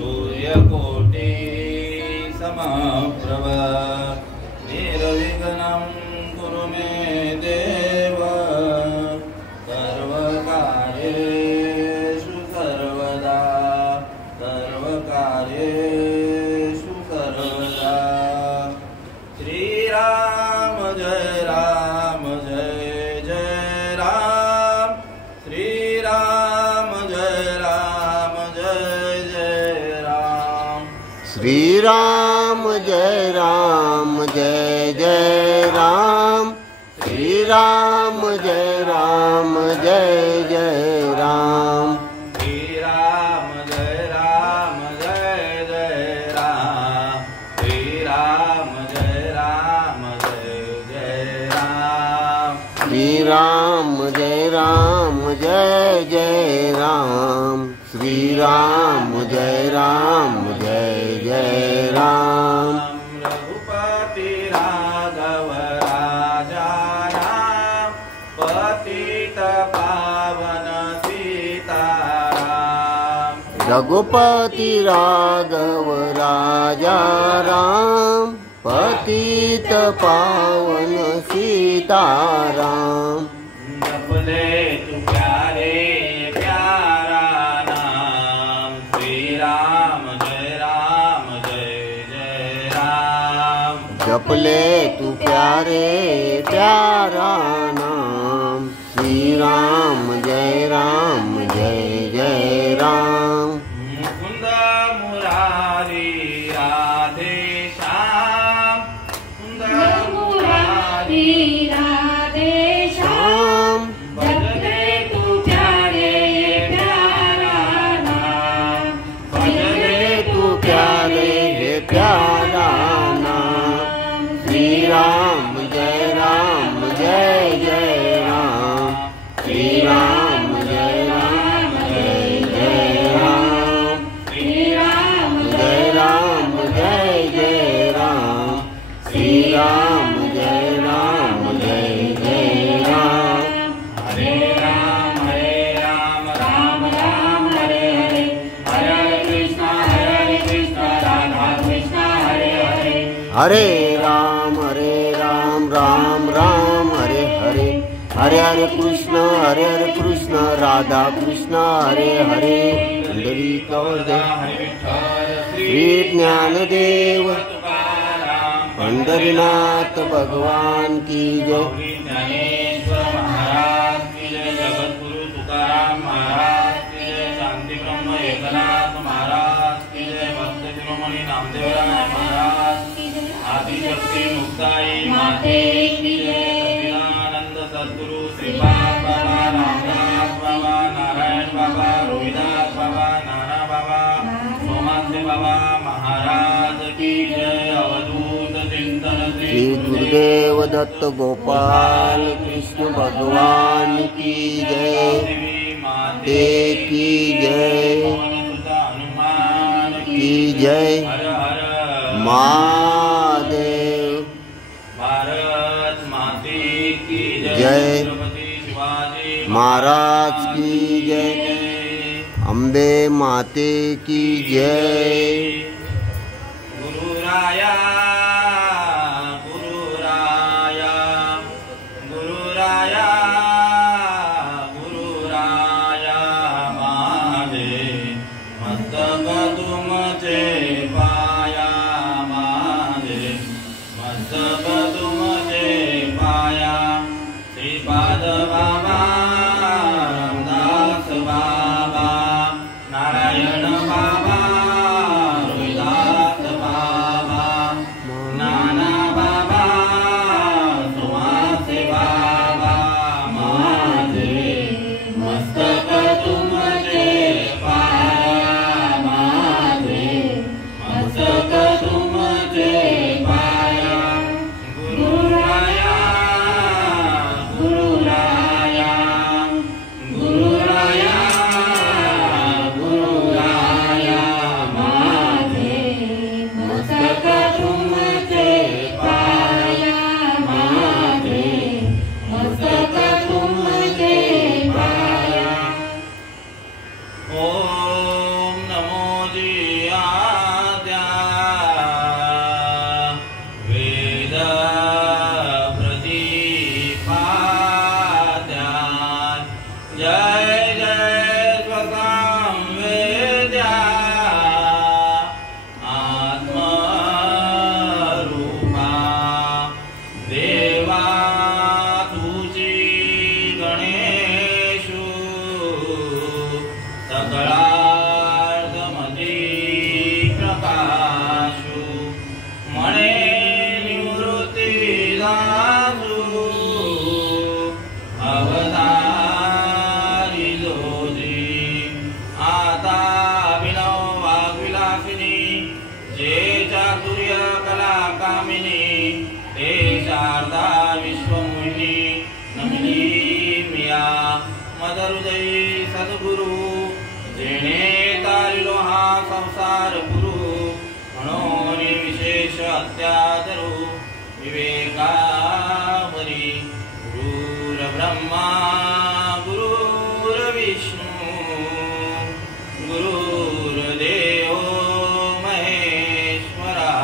सूर्यकोटि समप्रभ निर्विघ्नं कुरु मे देव सर्वकार्येषु सर्वदा सर्वकार्येषु सर्वदा। श्रीराम जय राम जय जय राम श्रीराम जय राम जय जय राम श्रीराम जय राम जय जय राम श्रीराम जय राम जय जय राम श्रीराम जय राम जय जय राम श्रीराम जय राम जय जय राम श्रीराम जय राम जय जय राम श्रीराम जय राम जय जय राम रघुपति राघव राजा राम पतित पावन सीताराम। रघुपति राघव राजा राम पतित पावन सीताराम। जपले तू प्यारे प्यारा नाम श्रीराम जय जय राम। जपले तू प्यारे प्यारा नाम श्रीराम जय जय राम। मुकुंद मुरारी राधे श्याम मुकुंद मुरारी राधे श्याम भजले तू प्यारे प्यारा नाम भजले तू प्यारे प्यारा नाम श्रीराम जय जय राम श्रीराम जय जय राम श्रीराम जय जय राम श्रीराम जय जय राम। हरे राम राम राम हरे हरे हरे कृष्ण राधा कृष्ण हरे हरे। हरे राम राम राम हरे हरे हरे कृष्ण राधा कृष्ण हरे हरे। पंढरी श्री ज्ञानदेव पंढरीनाथ भगवान की जय। ज्ञानेश्वर महाराज की जय। जगतगुरु तुकाराम महाराज की जय। शांति ब्रह्म एकनाथ महाराज की जय। भक्त शिरोमणि नामदेवराय महाराज की जय। आदिशक्ति मुक्ताई माते की जय। सच्चिदानंद सद्गुरु श्रीपाद बाबा रामदास बाबा नारायण बाबा रोहिदास बाबा नाना बाबा सोमास्य बाबा महाराज की जय। अवधूत चिंतन श्री गुरुदेव दत्त गोपाल कृष्ण भगवान की जय। माते की जय की जय। महादेव भारत माते की जय। जय। छत्रपति शिवाजी महाराज की जय। अम्बे माते की जय। गुरुराया गुरुराया गुरुराया गुरुराया माझे मस्तक तुमचे पाया माझे मस्तक तुमचे पाया। श्रीपाद बाबा रामदास बाबा नारायण बाबा रोहिदास बाबा सद्गुरु जेणे तारिलो हा संसार गुरु म्हणून विशेष अत्यादरू विवेकावरी गुरुर्ब्रह्मा गुरुर्विष्णू गुरुर्देव महेश्वरा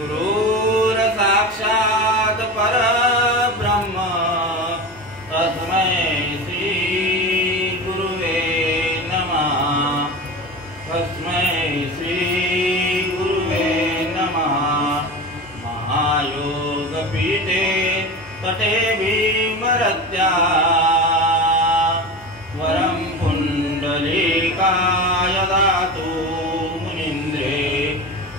गुरुर्साक्षात् परब्रह्म तस्मै श्री गुरुवे नमः तस्मै श्री गुरुवे नमः महायोगपीठे तटे भीमरत्या वरं पुण्डलीकाय दातु मुनीन्द्रे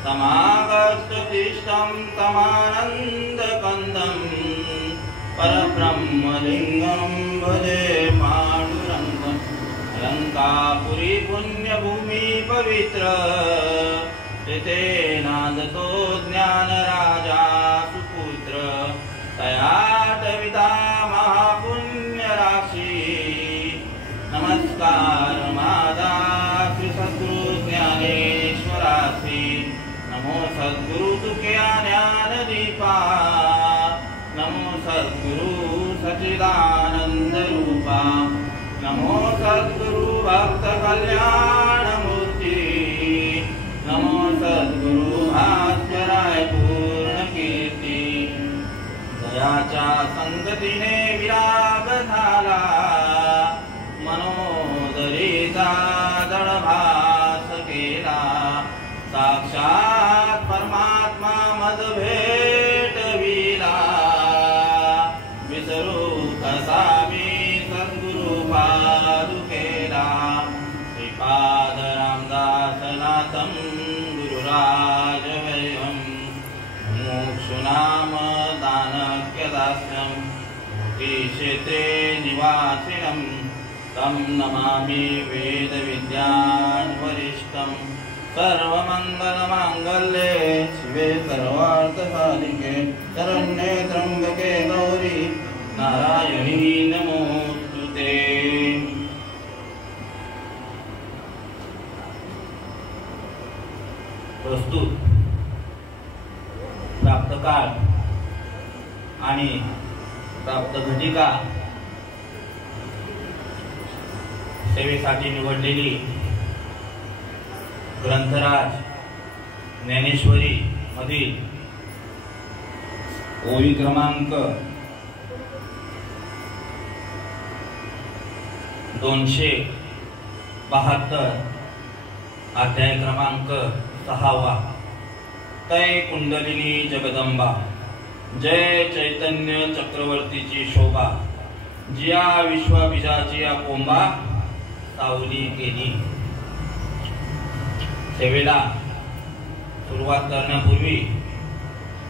तमागततिष्ठं तमानन्दकन्दं परब्रह्मलिङ्गं भजे पाण्डुरङ्गम् अलङ्कापुरी पुण्यभूमि पवित्र तेथे नादतो ज्ञानराजा सुपुत्र तया टविता महापुण्यराशी नमस्कार माझा श्री सद्गुरु ज्ञानेश्वरासी नमो सद्गुरु तुक्या ज्ञानदीपा नमो सद्गुरु सच्चिदानंद रूपा नमो सद्गुरु भक्त कल्याण मूर्ती नमो सद्गुरु भास्कराय पूर्ण कीर्ती दयाच्या संगतीने विराग झाला मनोदरीचा दळभास केला साक्षात परमात्मा मद भेटविला विसरू कसा मी सद्गुरु पादुकेला श्रीपाद रामदास नाथं गुरुराजवैभवं मोक्षुनाम दानक्यदास्यं क्षेत्रे निवासिनं तं नमामि वेदविद्यान् वरिष्ठं सर्वमङ्गलमाङ्गल्ये शिवे सर्वार्थसाधिके शरण्ये त्र्यम्बके गौरी नारायणी नमोस्तुते। प्रस्तुत प्राप्तकाळ आणि प्राप्त घटिका सेवेसाठी निवडलेली ग्रंथराज ज्ञानेश्वरी मधील ओवी क्रमांक 272 अध्याय क्रमांक 6 तय कुंडलिनी जगदंबा जय चैतन्य चक्रवर्तीची शोभा जिया विश्वबीजाची कोंबा सावली केली। सेवेला सुरुवात करण्यापूर्वी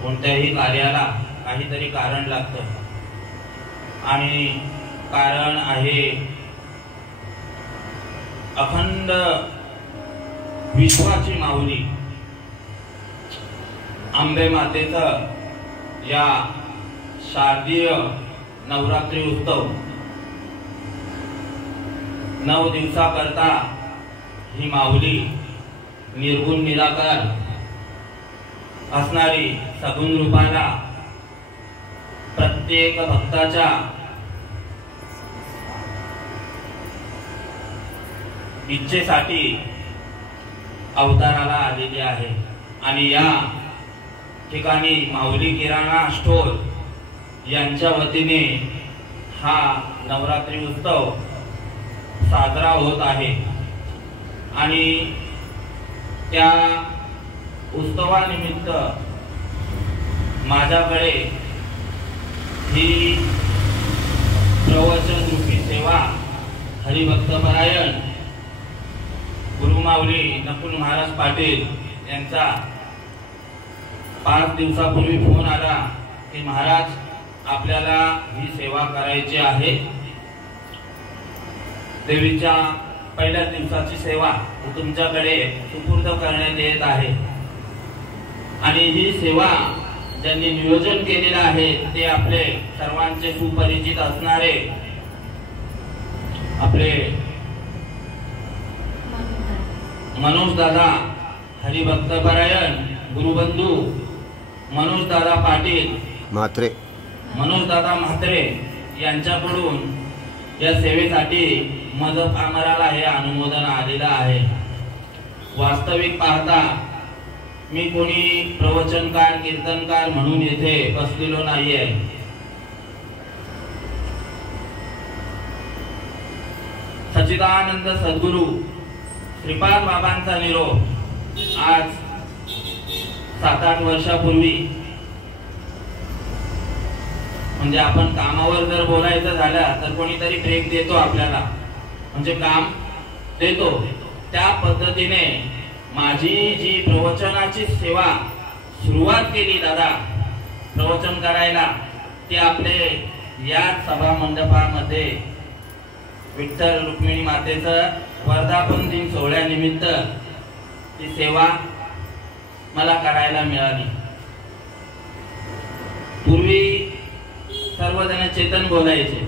कोणत्याही कार्याला काहीतरी कारण लागतं आणि कारण आहे अखंड विश्वाची माऊली अंबे मातेचा या शारदीय नवरात्री उत्सव 9 दिवसाकरता ही माऊली निर्गुण निराकार असणारी सगुण रूपाला प्रत्येक भक्ताच्या इच्छेसाठी अवताराला आलेली आहे आणि या ठिकाणी माऊली किराणा स्टोर यांच्या वतीने हा नवरात्री उत्सव साजरा होत आहे आणि त्या उत्सवानिमित्त माझ्याकडे ही प्रवचन रूपी सेवा हरिभक्तपरायण गुरुमाऊली नकुल महाराज पाटील यांचा 5 दिवसापूर्वी फोन आला की महाराज आपल्याला ही सेवा करायची आहे। देवीच्या पहिल्या दिवसाची सेवा तुमच्याकडे सुपूर्द करण्यात येत आहे आणि ही सेवा ज्यांनी नियोजन केलेलं आहे ते आपले सर्वांचे सुपरिचित असणारे आपले मनोज दादा हरिभक्तपरायण गुरुबंधू मनोज दादा पाटील म्हात्रे मनोज दादा म्हात्रे यांच्याकडून या सेवेसाठी मदत आम्हाला हे अनुमोदन आलेलं आहे. वास्तविक पाहता मी कोणी प्रवचनकार कीर्तनकार म्हणून येथे बसलेलो नाहीये. सच्चिदानंद सद्गुरू श्रीपाद बाबांचा निरोप आज 7-8 वर्षापूर्वी, म्हणजे आपण कामावर जर बोलायचं झालं तर कोणीतरी ब्रेक देतो आपल्याला, म्हणजे काम देतो. त्या पद्धतीने माझी जी प्रवचनाची सेवा सुरुवात केली दादा प्रवचन करायला, ते आपले या सभा मंडपामध्ये विठ्ठल रुक्मिणी मातेचं वर्धापन दिन सोहळ्यानिमित्त ती सेवा मला करायला मिळाली. पूर्वी सर्वजण चेतन बोलायचे,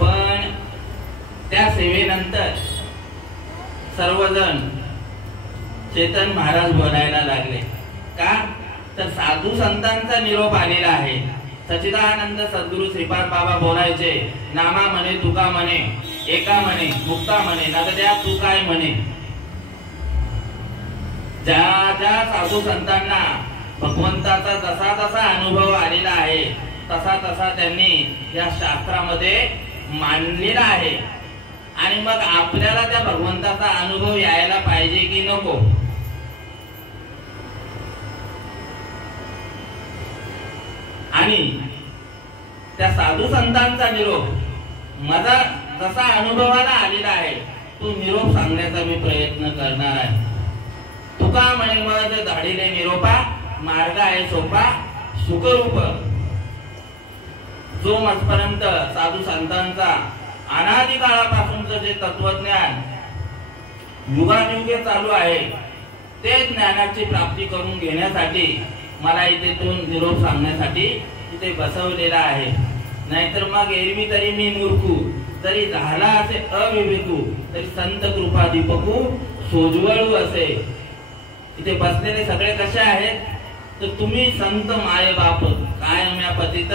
पण त्या सेवेनंतर सर्वजण चेतन महाराज बोलायला लागले. का तर साधू संतांचा निरोप आलेला आहे. सच्चिदानंद सद्गुरू श्रीपाद बाबा बोलायचे, नामा म्हणे तुका म्हणे, एका म्हणे मुक्ता म्हणे, नगद्या तू काय म्हणे. ज्या ज्या साधू संतांना भगवंताचा जसा तसा अनुभव आलेला आहे तसा तसा त्यांनी या शास्त्रामध्ये मांडलेला आहे. आणि मग आपल्याला त्या भगवंताचा अनुभव यायला पाहिजे की नको. आणि त्या साधू संतांचा निरोप माझा जसा अनुभवाला आलेला आहे तो निरोप सांगण्याचा मी प्रयत्न करणार आहे. तुका म्हणे मग धाडीले निरोपा, मार्ग आहे सोपा सुखरूप. जो मजपर्यंत साधू संतांचा अनादी काळापासूनच जे तत्वज्ञान युगानुयुगे चालू आहे ते ज्ञानाची प्राप्ती करून घेण्यासाठी मला इथे तो निरोप सांगण्यासाठी इथे बसवलेला आहे. नाहीतर मग एरवी तरी मी मूर्खू, तरी झाला असे अविवेकू, तरी संत कृपा दीपकू सोजवळू असे. इथे बसलेले सगळे कसे आहेत तर तुम्ही संत माय बाप कायम्या पतित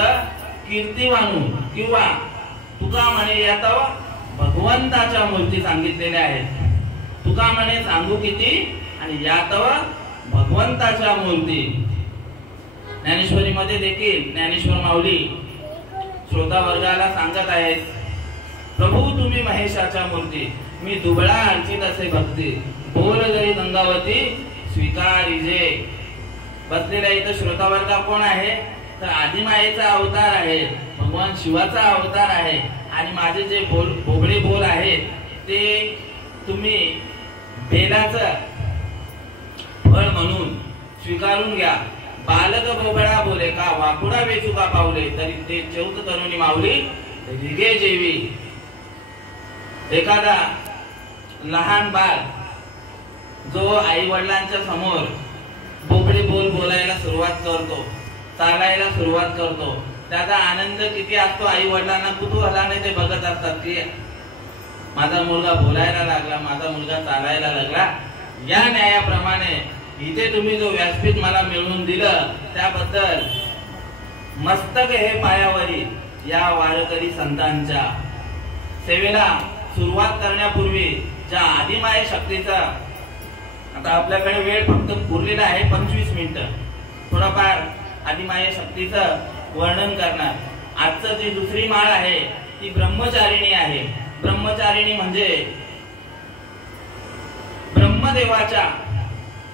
कीर्तिवानू, किंवा तुका म्हणे यात भगवंताच्या मूर्ती सांगितलेल्या आहेत. तुका म्हणे सांगू किती आणि यात भगवंताच्या मूर्ती. ज्ञानेश्वरी मध्ये देखील ज्ञानेश्वर माऊली श्रोता वर्गाला सांगत आहेत, प्रभू तुम्ही महेशाच्या मूर्ती, मी दुबळा अर्चित असे भक्ती, बोल जरी गंगावती स्वीकारिजे. बसलेल्या इथं श्रोता वर्ग कोण आहे तर आदिमायेचा अवतार आहे, भगवान शिवाचा अवतार आहे. आणि माझे जे बोबडे बोल आहेत ते तुम्ही बेलाचं फळ म्हणून स्वीकारून घ्या. बालक बोबडा बोले का वाकुडा वेचुका पावले, तरी ते चौथ तरुणी माऊली रिगे जेवी. एखादा लहान बाळ जो आई वडिलांच्या समोर बोबडे बोल बोलायला सुरुवात करतो, चालायला सुरुवात करतो, त्याचा आनंद किती असतो. आई वडिलांना कुतूहलाने ते बघत असतात की माझा मुलगा बोलायला लागला, माझा मुलगा चालायला लागला. या न्यायाप्रमाणे इथे तुम्ही जो व्यासपीठ मला मिळवून दिलं त्याबद्दल मस्तक हे पायावरी या वारकरी संतांच्या सेवेला सुरुवात करण्यापूर्वी ज्या आदिमाय शक्तीचा, आता आपल्याकडे वेळ फक्त उरलेला आहे 25 मिनिटं, थोडाफार आदिमाय शक्तीचं वर्णन करणार. आजचं जी दुसरी माळ आहे ती ब्रह्मचारिणी आहे. ब्रह्मचारिणी म्हणजे ब्रह्मदेवाच्या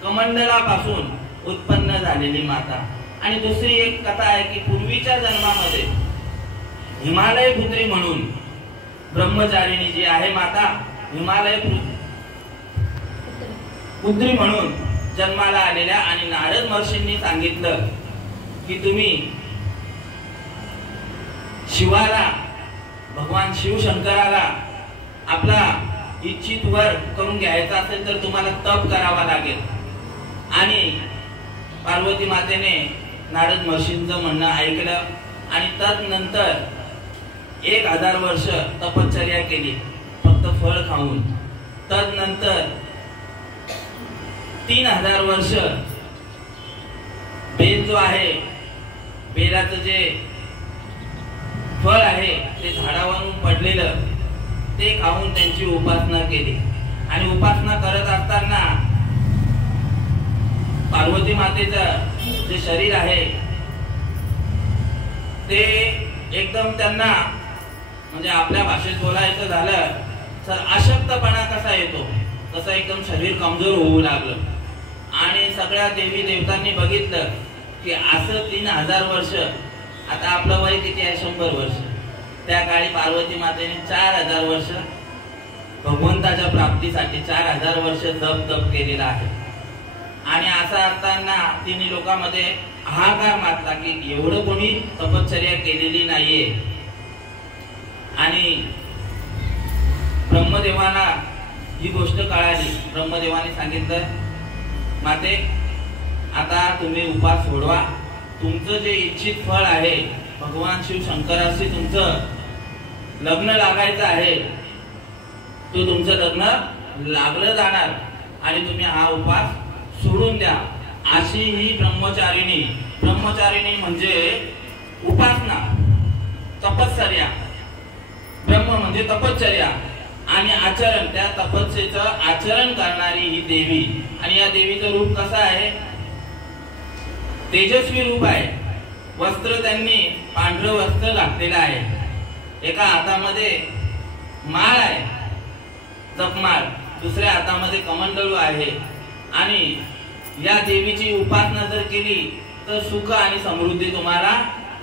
कमंडलापासून उत्पन्न झालेली माता. आणि दुसरी एक कथा आहे की पूर्वीच्या जन्मामध्ये हिमालय पुत्री म्हणून ब्रह्मचारिणी जी आहे माता, हिमालय पुत्री म्हणून जन्माला आलेल्या. आणि नारद महर्षींनी सांगितलं की तुम्ही शिवाला, भगवान शिवशंकराला आपला इच्छित वर करून घ्यायचा असेल तर तुम्हाला तप करावा लागेल. आणि पार्वती मातेने नारद महर्षींचं म्हणणं ऐकलं आणि तदनंतर 1000 वर्ष तपश्चर्या केली फक्त फळ खाऊन. तदनंतर 3000 वर्ष बेल जो आहे, बेलाचं जे फळ आहे ते झाडावरून पडलेलं ते खाऊन त्यांची उपासना केली. आणि उपासना करत असताना पार्वती मातेचं जे शरीर आहे ते एकदम त्यांना, म्हणजे आपल्या भाषेत बोलायचं झालं तर अशक्तपणा कसा येतो तसं एकदम शरीर कमजोर होऊ लागलं. आणि सगळ्या देवी देवतांनी बघितलं की असं 3000 वर्ष, आता आपलं वय किती आहे, 100 वर्ष. त्या काळी पार्वती मातेने 4000 वर्ष भगवंताच्या प्राप्तीसाठी 4000 वर्ष तप केलेला आहे. आणि असं असताना तिन्ही लोकांमध्ये हाहाकार माजला की एवढं कोणी तपश्चर्या केलेली नाहीये. आणि ब्रह्मदेवांना ही गोष्ट कळाली. ब्रह्मदेवाने सांगितलं, माते आता तुम्ही उपास सोडवा, तुमचं जे इच्छित फळ आहे भगवान शिव शंकराशी तुमचं लग्न लागायचं आहे, तो तुमचं लग्न लागलं जाणार आणि तुम्ही हा उपास सोडून द्या. अशी ही ब्रह्मचारिणी म्हणजे उपासना, तपश्चर्या. ब्रह्म म्हणजे तपश्चर्या आणि आचरण, त्या तपस्येचं आचरण करणारी ही देवी. आणि या देवीचं रूप कसं आहे, तेजस्वी रूप आहे. वस्त्र त्यांनी पांढरं वस्त्र घातलेलं आहे. एका हातामध्ये माळ आहे, जपमाळ, दुसऱ्या हातामध्ये कमंडलू आहे. आणि या देवीची उपासना जर केली तर सुख आणि समृद्धी तुम्हाला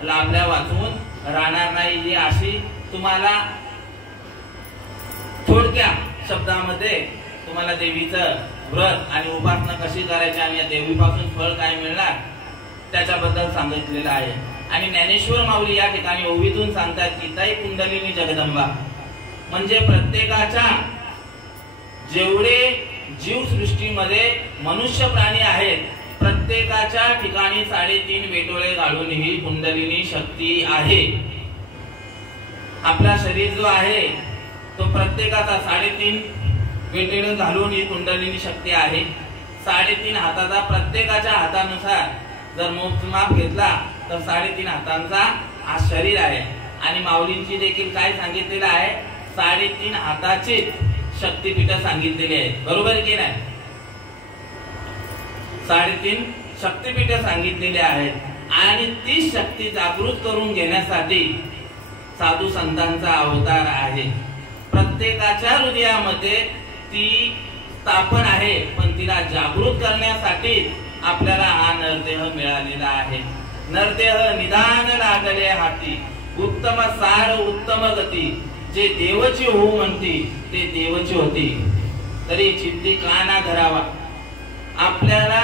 लाभल्या वाचून राहणार नाही. ही अशी तुम्हाला थोडक्या शब्दामध्ये तुम्हाला देवीचं व्रत आणि उपासना कशी करायची आणि या देवीपासून फळ काय मिळणार त्याच्याबद्दल सांगितलेलं आहे. आणि ज्ञानेश्वर माऊली या ठिकाणी ओवीतून सांगतात की ताई कुंडलिनी जगदंबा म्हणजे प्रत्येकाच्या जेवढे जीव सृष्टीमध्ये मनुष्य प्राणी आहेत प्रत्येकाच्या ठिकाणी 3.5 वेटोळे घालून ही कुंडलिनी शक्ती आहे. आपला शरीर जो आहे तो प्रत्येकाचा 3.5 वेटोळे घालून ही कुंडलिनी शक्ती आहे. 3.5 हाताचा प्रत्येकाच्या हातानुसार जर मोजमाप घेतला तर 3.5 हातांचा हा शरीर आहे. आणि माऊलींची देखील काय सांगितलेलं आहे, 3.5 हाताची शक्तिपीठ सांगितलेली आहेत. बरोबर की नाही, 3.5 शक्तिपीठ सांगितलेले आहेत. आणि ती शक्ती जागृत करून घेण्यासाठी साधू संतांचा अवतार आहे. प्रत्येकाच्या हृदयामध्ये ती स्थापन आहे, पण तिला जागृत करण्यासाठी आपल्याला हा नरदेह मिळालेला आहे. नरदेह निदान लागले हाती, उत्तम सार उत्तम गती, जे देवची होऊ म्हणती ते देवची होती, तरी चित्ती काना धरावा. आपल्याला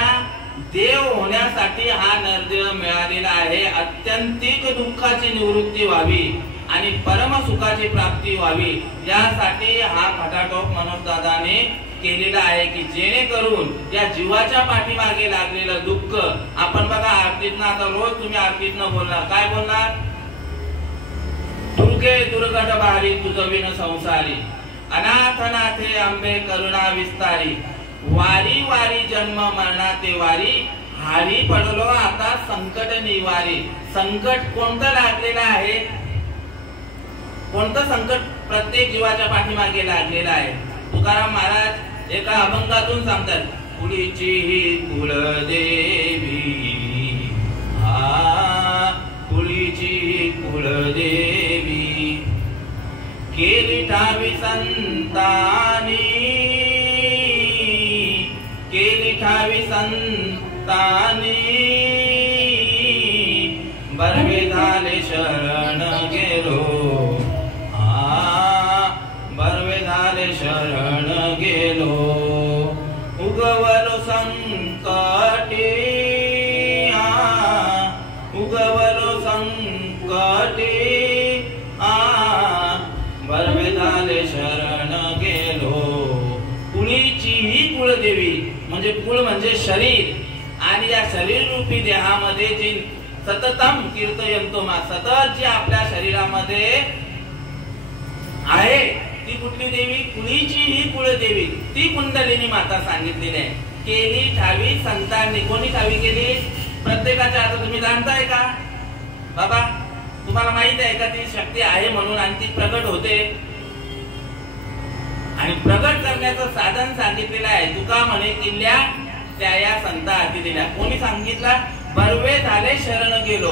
देव होण्यासाठी हा नरदेह मिळालेला आहे. अत्यंतिक दुःखाची निवृत्ती व्हावी आणि परम सुखाची प्राप्ती व्हावी यासाठी हा खटाटोप मनोजदादाने केलेला आहे की जेणेकरून या जीवाच्या पाठीमागे लागलेलं दुःख. आपण बघा आरतीतनं, आता रोज तुम्ही आरतीतनं बोलणार, काय बोलणार, दुर्गे दुर्गट बारी तुझविन संसारी, अनाथ नाथे अंबे करुणा विस्तारी, वारी वारी जन्म मरणाते वारी, हारी पडलो आता संकट निवारी. संकट कोणतं लागलेलं आहे, कोणतं संकट प्रत्येक जीवाच्या पाठीमागे लागलेलं आहे. तुकाराम महाराज एका अभंगातून सांगतात, कुळीची ही कुलदेवी, कुळीची कुलदेवी, केली ठावी संतानी, केली ठावी संतानी, बरवे झाले शरण गेलो, बरवे झाले शरण गेलो, उगवलो संकटी, उगवलो संकटी, बरवे झाले शरण गेलो. कुळीची ही कुळदेवी म्हणजे कुळ म्हणजे शरीर, आणि या शरीर रूपी देहामध्ये जी सततम कीर्तयंतो मा, सतत जी आपल्या शरीरामध्ये आहे ती कुठली देवी? कुळीची ही कुळदेवी, ती कुंडलिनी माता सांगितलेली आहे. केली ठावी संतांनी. कोणी ठावी केली? प्रत्येकाच्या. आता तुम्ही जाणताय का बाबा? तुम्हाला माहित आहे का ती शक्ती आहे म्हणून आणि ती प्रगट होते? आणि प्रगट करण्याचं साधन सांगितलेलं आहे. तुका म्हणे किल्ल्या त्या या संता हाती दिल्या. कोणी सांगितलं? बर्वे झाले शरण गेलो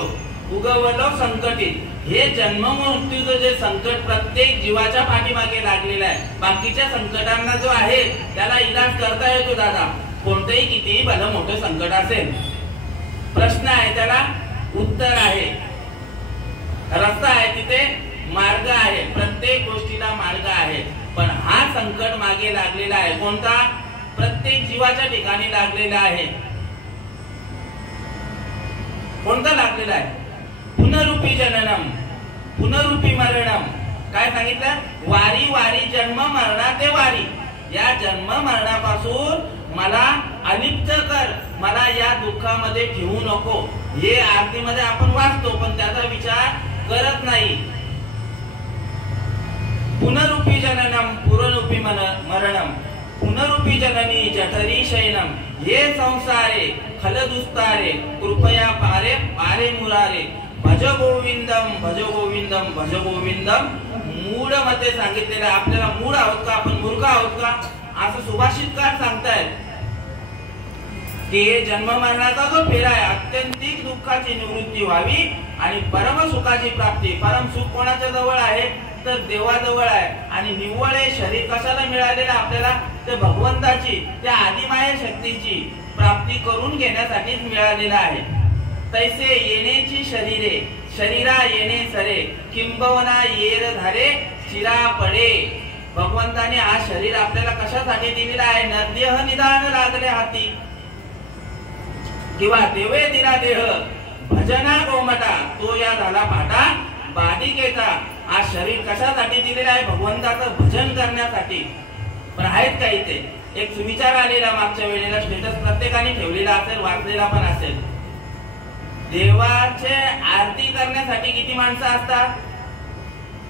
उगवलो संकटीत. हे जन्म मृत्यूचं जे संकट प्रत्येक जीवाच्या पाठीमागे लागलेलं आहे. बाकीच्या संकटांना जो आहे त्याला इलाज करता येतो दादा, कोणतंही कितीही भलं मोठं संकट असेल. प्रश्न आहे त्याला उत्तर आहे, रस्ता आहे, तिथे मार्ग आहे. प्रत्येक गोष्टीला मार्ग आहे. पण हा संकट मागे लागलेला आहे कोणता? प्रत्येक जीवाच्या ठिकाणी लागलेला आहे. कोणता लागलेला आहे? पुनरूपी जननम पुनरूपी मरणम. काय सांगितलं? वारी वारी जन्म मरणा ते वारी. या जन्म मरणापासून मला अलिप्त कर, मला या दुःखामध्ये ठेवू नको. हे आरतीमध्ये आपण वाचतो पण त्याचा विचार करत नाही. पुनरूपी जननम पुनरूपी मरणम पुनरूपी जननी जठरी शयनम. हे संसारे खलदुस्तारे कृपया पारे पारे मुरारे. भज गोविंदम भज गोविंदम भज गोविंदम. मूळ मध्ये सांगितलेलं. आपल्याला मूळ आहोत का? आपण मूर्ख आहोत का? असं सुभाषितकार सांगतायत की हे जन्म मरणाचा जो फेरा आहे, अत्यंतिक दुःखाची निवृत्ती व्हावी आणि परम सुखाची प्राप्ती. परम सुख कोणाच्या जवळ आहे? तर देवाजवळ आहे. आणि निव्वळ शरीर कशाला मिळालेलं आपल्याला? ते भगवंताची, त्या आदिमाया शक्तीची प्राप्ती करून घेण्यासाठीच मिळालेलं आहे. तैसे येण्याची शरीरे शरीरा येणे सरे किंबवना येर धारे चिरा पडे. भगवंताने हा शरीर आपल्याला कशासाठी दिलेला आहे? नरदेह निदान लागले हाती किंवा देवे दिला देह भजना गोमटा. तो या झाला पाटा बाधिकेचा. हा शरीर कशासाठी दिलेला आहे? भगवंताचं भजन करण्यासाठी. पण आहेत का इथे? एक सुविचार आलेला मागच्या वेळेला, स्टेटस प्रत्येकाने ठेवलेला असेल, वाचलेला पण असेल. देवाचे आरती करण्यासाठी किती माणसं असतात?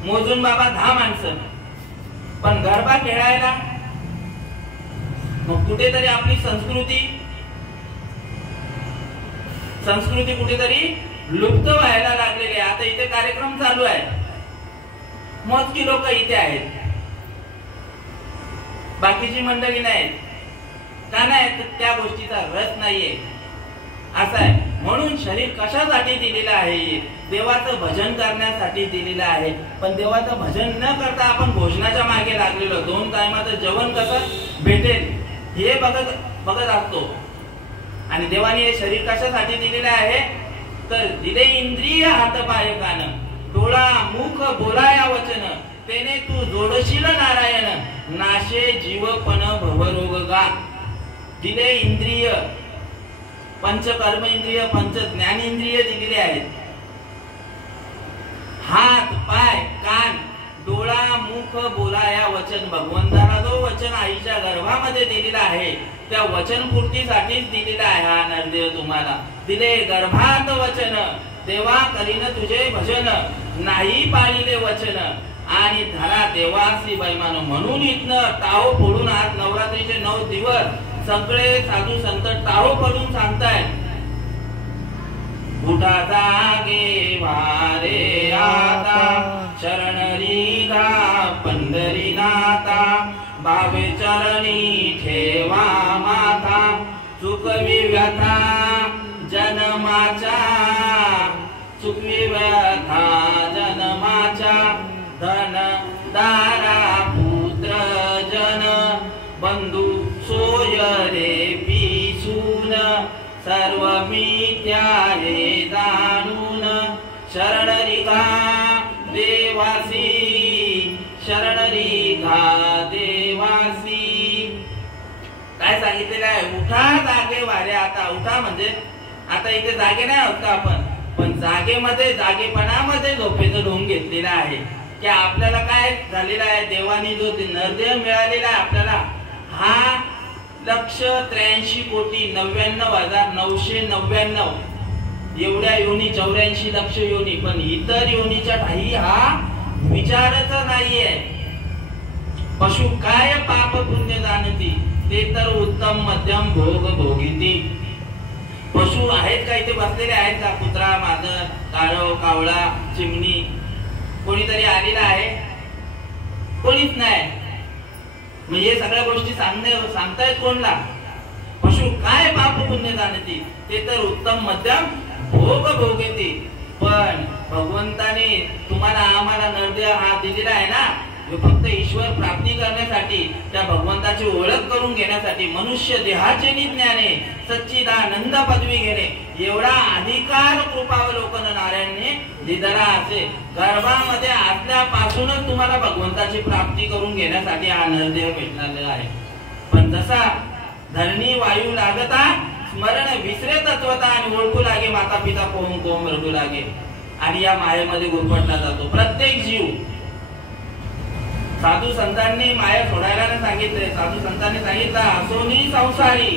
मोजून बाबा 10 माणसं. पण गरबा खेळायला मग कुठेतरी आपली संस्कृती कुठेतरी लुप्त व्हायला लागलेली आहे. आता इथे कार्यक्रम चालू आहे, मोजकी लोक इथे आहेत, बाकीची मंडळी नाहीत. का नाही? त्या गोष्टीचा रस नाहीये. असं आहे. म्हणून शरीर कशासाठी दिलेलं आहे? देवाचं भजन करण्यासाठी दिलेलं आहे. पण देवाचं भजन न करता आपण भोजनाच्या मागे लागलेलो. 2 टायमाचं जेवण कसं भेटेल हे बघत असतो. आणि देवाने हे शरीर कशासाठी दिलेलं आहे? तर दिले इंद्रिय हात पाय कान डोळा मुख बोलाया वचन तेने तू जोडशील नारायण नाशे जीवपण भवरोग गा. दिले इंद्रिय, पंच कर्म इंद्रिय, पंच ज्ञानेंद्रिय दिलेले आहेत. हात पाय कान डोळा मुख बोलाया वचन. भगवंताला जो वचन आईच्या गर्भामध्ये दिलेला आहे त्या वचन पूर्तीसाठीच दिलेला आहे हा नरदेव. तुम्हाला दिले गर्भात वचन देवा करीन तुझे भजन नाही पाळिले वचन आणि धरा देवासी बैमान. म्हणून इथनं टाहो फोडून आज नवरात्रीचे 9 दिवस सगळे साधू संत टाहो फोडून सांगतायत. उठा जागे वारे आता शरणरी गा पंढरीनाथा भावे चरणी ठेवा माथा चुकवी व्यथा जन्माच्या चुकवी व्यथा जन्माच्या धन दारा पुत्र जन बंधू सोय रे पिसून सर्व मिथ्या रे जाणून शरणरी गा देवासी शरणरी गा देवासी. काय सांगितलेलं आहे? उठा जागे वारे आता. उठा म्हणजे आता इथे जागे नाही होत का आपण? पण जागेमध्ये जागेपणामध्ये झोपेचं ढोंग घेतलेला आहे की आपल्याला काय झालेलं आहे? देवानी जो नरदेह मिळालेला आहे आपल्याला हा 1,83,99,999 एवढ्या योनी 84 लक्ष योनी. पण इतर योनीच्या काही हा विचारच नाहीये. पशु काय पाप पुण्य जाणती, ते तर उत्तम मध्यम भोग भोगिती. पशु आहेत का इथे बसलेले आहेत का? कुत्रा, मांजर, काळव, कावळा, चिमणी, कोणीतरी आलेला आहे? कोणीच नाही. म्हणजे सगळ्या गोष्टी सांगतायत कोणला? पशु काय पाप पुण्य जाणती, ते तर उत्तम मध्यम भोग भोगिती. पण भगवंताने तुम्हाला आम्हाला नरदेह हा दिलेला आहे ना, फक्त ईश्वर प्राप्ती करण्यासाठी, त्या भगवंताची ओळख करून घेण्यासाठी, मनुष्य देहाचे ज्ञाने सच्चिदानंद पदवी घेणे एवढा अधिकार कृपावलोकन नारायणने दिलेला असे. गर्भामध्ये असल्यापासूनच तुम्हाला भगवंताची प्राप्ती करून घेण्यासाठी हा नरदेह भेटलेला आहे. पण जसा धरणी वायू लागता स्मरण विसरे तत्वता आणि ओळखू लागे माता पिता कोम कोम रडू लागे, आणि या मायेमध्ये गुरफटला जातो प्रत्येक जीव. साधू संतांनी माया सोडायला सांगितले. साधू संतांनी सांगितलं, असोनी संसारी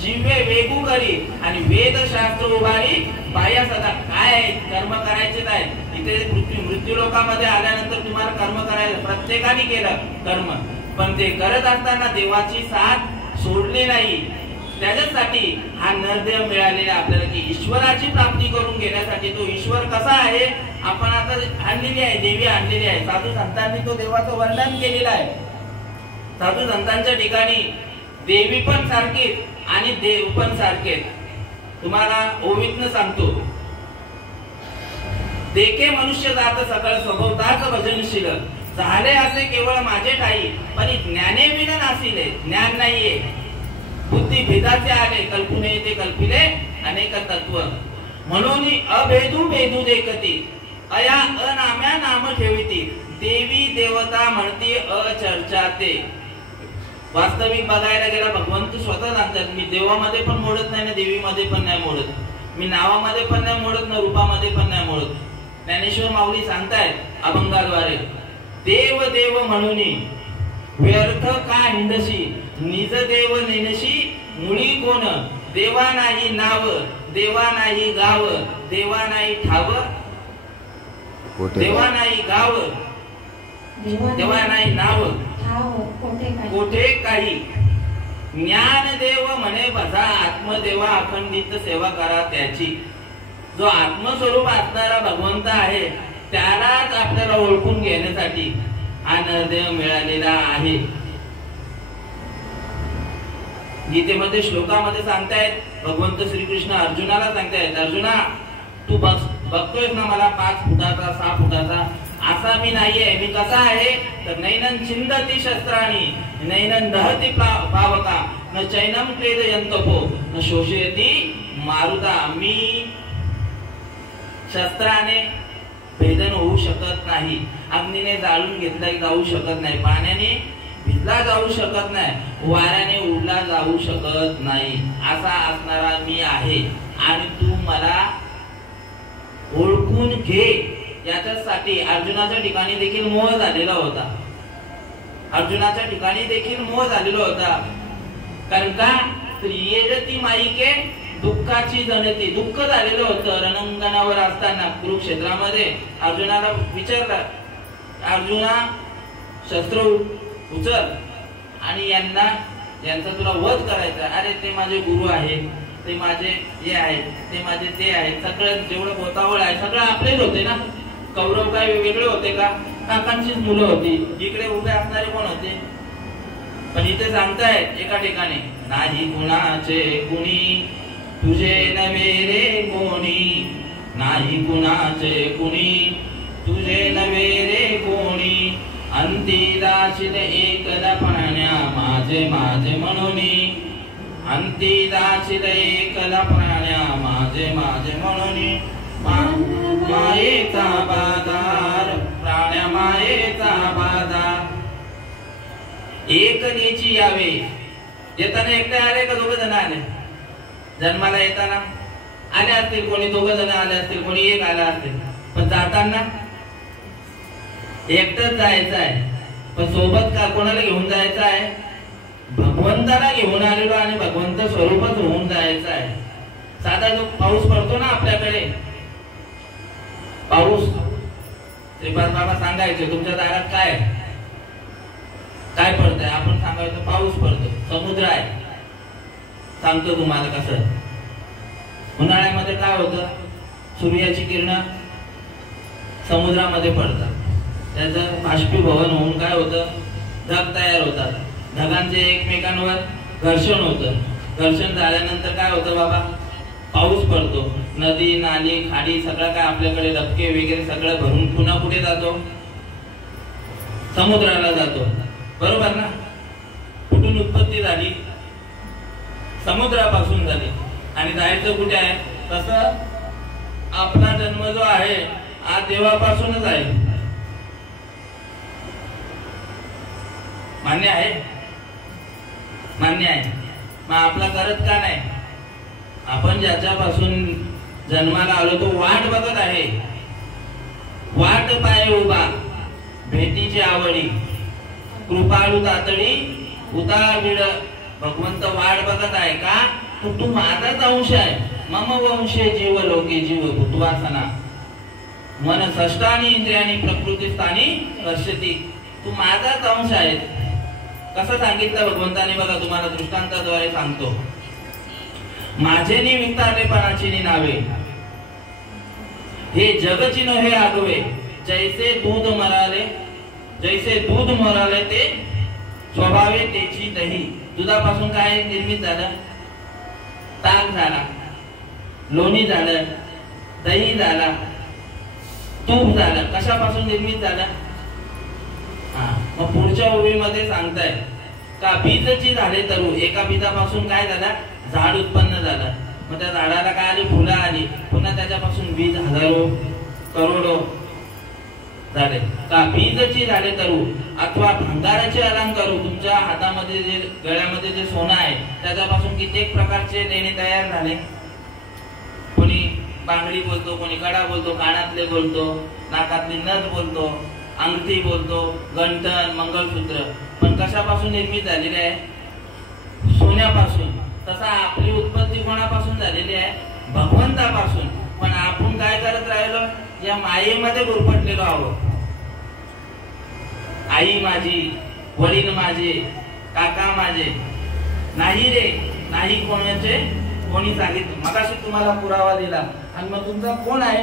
जीवे वेगू करी आणि वेद शास्त्र उभारी बाया सदा. काय कर्म करायचेच आहेत. इथे मृत्यू लोकामध्ये आल्यानंतर तुम्हाला कर्म करायचं, प्रत्येकाने केलं कर्म, पण ते करत असताना देवाची साथ सोडली नाही. त्याच्यासाठी हा नरदेह मिळालेला आपल्याला, की ईश्वराची प्राप्ती करून घेण्यासाठी. तो ईश्वर कसा आहे आपण आता आणलेली आहे, देवी आणलेली आहे. साधू संतांनी तो देवाचं वर्णन केलेलं आहे. साधू संतांच्या ठिकाणी देवी पण सारखीच आणि देव पण सारखेच. तुम्हाला ओवीतनं सांगतो, देखे मनुष्य जात सकळ स्वभावताच भजनशील, झाले असे केवळ माझे ठाई, पण ज्ञाने विन नासिले. ज्ञान नाहीये, बुद्धी भेदाचे आले, कल्पने ते कल्पिले अनेक तत्व. म्हणून अभेदू भेदू देखती, अया अनाम्या नाम ठेविती, देवी देवता म्हणती अचर्चाते. वास्तविक बघायला गेला भगवंत स्वतः सांगतात, मी देवामध्ये पण मोडत नाही ना देवीमध्ये पण नाही मोडत, मी नावामध्ये पण नाही मोडत ना रूपामध्ये पण नाही मोडत. ज्ञानेश्वर माऊली सांगतायत अभंगाद्वारे, देव देव म्हणून व्यर्थ का हिंडशी, निज देव नेनशी मुळी कोण. देवा नाही नाव, देवा नाही गाव, देवा नाही ठाव, देवा नाही गाव, देवा नाही नाव, कोठे काही. ज्ञान देव म्हणे बसा, आत्मदेवा अखंडित सेवा करा त्याची. जो आत्मस्वरूप असणारा भगवंत आहे त्यालाच आपल्याला ओळखून घेण्यासाठी हा नरदेह मिळालेला आहे. गीतेमध्ये श्लोकामध्ये सांगतायत भगवंत श्रीकृष्ण अर्जुनाला सांगतायत, अर्जुना तू बघतोयस ना मला 5 फुटाचा 6 फुटाचा, असा मी नाहीये. मी कसा आहे तर नैनन छिंदती शस्त्राणी, नैनन दहती पावका, न चैनम क्लेदयंतपो, न शोषयती मारुता. मी शस्त्राने भेदन होऊ शकत नाही, अग्नीने जाळून घेतला जाऊ शकत नाही, पाण्याने भिजला जाऊ शकत नाही, वाऱ्याने उडला जाऊ शकत नाही, असा असणारा मी आहे. आणि तू मला ओळखून घे. याच्यासाठी अर्जुनाच्या ठिकाणी देखील मोह झालेला होता. अर्जुनाच्या ठिकाणी देखील मोह झालेला होता. कारण का तर येजती माईके दुःखाची जनती, दुःख झालेलं होतं. रणांगणावर असताना कुरुक्षेत्रामध्ये अर्जुनाला विचारलं, अर्जुना शस्त्र उचल आणि यांचा तुला वध करायचा. अरे ते माझे गुरु आहेत, ते माझे हे आहेत, ते माझे ते आहेत, सगळं जेवढं बोतावळ आहे सगळं आपलेच होते ना. कौरव काय वेगळे होते का? काकांचीच मुलं होती. इकडे उभे असणारे कोण होते? पण इथे सांगतायत एका ठिकाणी, नाही कुणाचे कुणी तुझे नवे रे कोणी, नाही कुणाचे कुणी तुझे नवे रे कोणी, अंती दाशील एकदा पाण्या माझे माझे म्हणूनी, अंती दाशील एकदा पाण्या माझे माझे म्हणूनी, मायेचा बाजार प्राण्या मायेचा बाजार. एकनेची यावे. येताना एकटे आले का दोघ जण आले? जन्माला येताना आले असतील, कोणी 2 जण आले असतील, कोणी 1 आला असेल. पण जाताना एकटच जायचं आहे. पण सोबत का कोणाला घेऊन जायचं आहे? भगवंताला घेऊन आलेलो आणि भगवंत स्वरूपच होऊन जायचं आहे. साधा जो पाऊस पडतो ना आपल्याकडे, पाऊस, श्रीपाद बाबा सांगायचे तुमच्या दारात काय काय पडतंय? आपण सांगायचं पाऊस पडतो, समुद्र आहे. सांगतो तुम्हाला कसं. उन्हाळ्यामध्ये काय होतं? सूर्याची किरण समुद्रामध्ये पडतात, त्याचं बाष्पीभवन होऊन काय होतं? ढग तयार होतात. ढगांचे एकमेकांवर घर्षण होतं. घर्षण झाल्यानंतर काय होतं बाबा? पाऊस पडतो. नदी नाली खाडी सगळं काय आपल्याकडे डबके वगैरे सगळं भरून पुन्हा कुठे जातो? समुद्राला जातो. बरोबर ना? कुठून उत्पत्ती झाली? समुद्रापासून झाली. आणि जायचं कुठे आहे? तसं आपला जन्म जो आहे हा देवापासूनच आहे. मान्य आहे? मान्य आहे. मग आपला करत का नाही? आपण ज्याच्यापासून जन्माला आलो तो वाट बघत आहे. वाट पाय उभा भेटीची आवडी, कृपाळू तातडी उतार विड. भगवंत वाट बघत आहे का? तू माझाच अंश आहे. मम वंशे जीव लोके जीव भूतवासना मन षष्टानी इंद्रियानी प्रकृती स्थानी वर्षती. तू माझाच अंश आहे. कसं सांगितलं भगवंताने बघा, तुम्हाला दृष्टांताद्वारे सांगतो. माझे नि विस्तारलेपणाची नि नावे, हे जगची नव्हे आगवे. जैसे दूध मराले, जैसे दूध मराले ते स्वभावे तेची दही. दुधापासून काय निर्मित झालं? ताक झाला, लोणी झालं, दही झाला, तूप झालं. कशापासून निर्मित झालं? मग पुढच्या ओळीमध्ये सांगताय का बीजची झाडे तरू. एका बीजापासून काय झालं? झाड उत्पन्न झालं. मग त्या झाडाला काय आली? फुलं आली. पुन्हा त्याच्यापासून बीज हजारो करोडो झाले. का बीजची झाडे तरू अथवा भंगाराचे अलंकारू. तुमच्या हातामध्ये जे गळ्यामध्ये जे सोनं आहे त्याच्यापासून कित्येक प्रकारचे लेणे तयार झाले. कोणी बांगडी बोलतो, कोणी कडा बोलतो, कानातले बोलतो, नाकातली नथ बोलतो, अंगठी बोलतो, गंठन, मंगळसूत्र. पण कशापासून निर्मित झालेले आहे? सोन्यापासून. तसा आपली उत्पत्ती कोणापासून झालेली आहे? भगवंतापासून. पण आपण काय करत राहिलो? या मायेमध्ये गुरफटलेलो आहोत. आई माझी, वडील माझे, काका माझे. नाही रे, नाही कोणाचे. कोणी सांगितलं? मगाशी तुम्हाला पुरावा दिला. आणि मग तुमचा कोण आहे?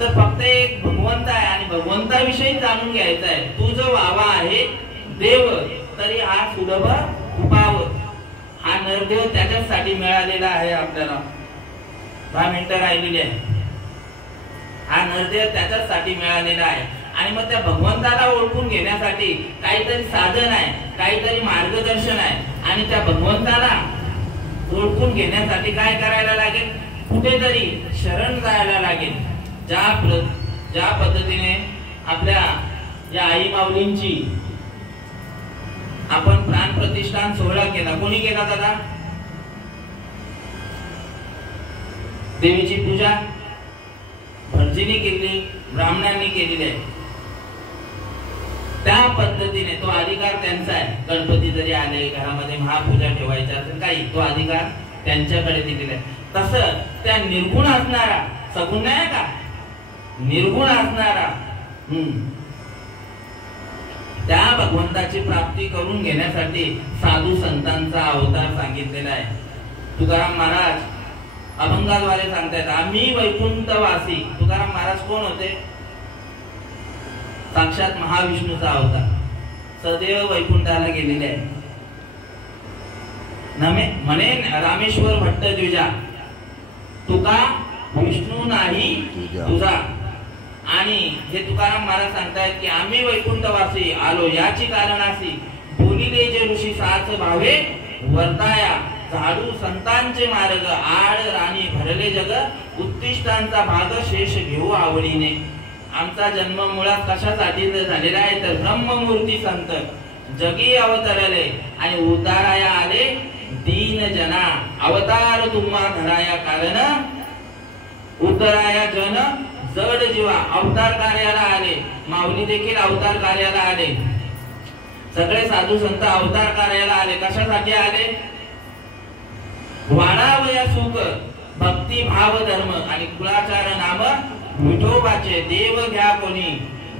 तर फक्त एक भगवंत आहे. आणि भगवंताविषयी जाणून घ्यायचं आहे. तू जो वावा आहे देव, तरी हा सुलभ उपाव. हा नरदेव त्याच्यासाठी मिळालेला आहे आपल्याला. 10 मिनिटं राहिलेली आहे. हा नरदेव त्याच्यासाठी मिळालेला आहे. आणि मग त्या भगवंताला ओळखून घेण्यासाठी काहीतरी साधन आहे, काहीतरी मार्गदर्शन आहे. आणि त्या भगवंताला ओळखून घेण्यासाठी काय करायला लागेल? कुठेतरी शरण जायला लागेल. ज्या पद्धतीने आपल्या या आई माऊलींची आपण प्राण प्रतिष्ठान सोहळा केला. कोणी केला दादा? देवीची पूजा भटजींनी केली, ब्राह्मणांनी केलेली आहे. त्या पद्धतीने तो अधिकार त्यांचा आहे. गणपती जरी आले घरामध्ये महापूजा ठेवायची असेल काही, तो अधिकार त्यांच्याकडे दिलेला आहे. तसं त्या निर्गुण असणारा, सगुण नाही का, निर्गुण असणारा त्या भगवंताची प्राप्ती करून घेण्यासाठी साधू संतांचा अवतार सांगितलेला आहे. तुकाराम महाराज अभंगाद्वारे सांगतायत, आम्ही वैकुंठवासी. तुकाराम महाराज कोण होते? साक्षात महाविष्णूचा अवतार. सदैव वैकुंठाला गेलेले आहे. म्हणे रामेश्वर भट्ट द्विजा, तुका विष्णू नाही तुझा. आणि हे तुकाराम महाराज सांगतायत की आम्ही वैकुंठवासी आलो याची कारणासी. बोलिले जे ऋषी साच भावे वर्ताया, झाडू संतांचे मार्ग आड राणी भरले जग. उत्तिष्ठांचा भाग शेष घेऊ आवडीने. आमचा जन्म मुळात कशासाठी झालेला आहे? तर ब्रह्ममूर्ती संत जगी अवतरले आणि उद्धाराया आले दीन जना. अवतार तुम्हा धराया कारण उद्धराया जन जड जीवा. अवतार कार्याला आले. माऊली देखील अवतार कार्याला आले. सगळे साधू संत अवतार कार्याला आले. कशासाठी आले? वाढावया सुख भक्ती भाव धर्म आणि कुळाचार नाम विठोबाचे. देव घ्या कोणी,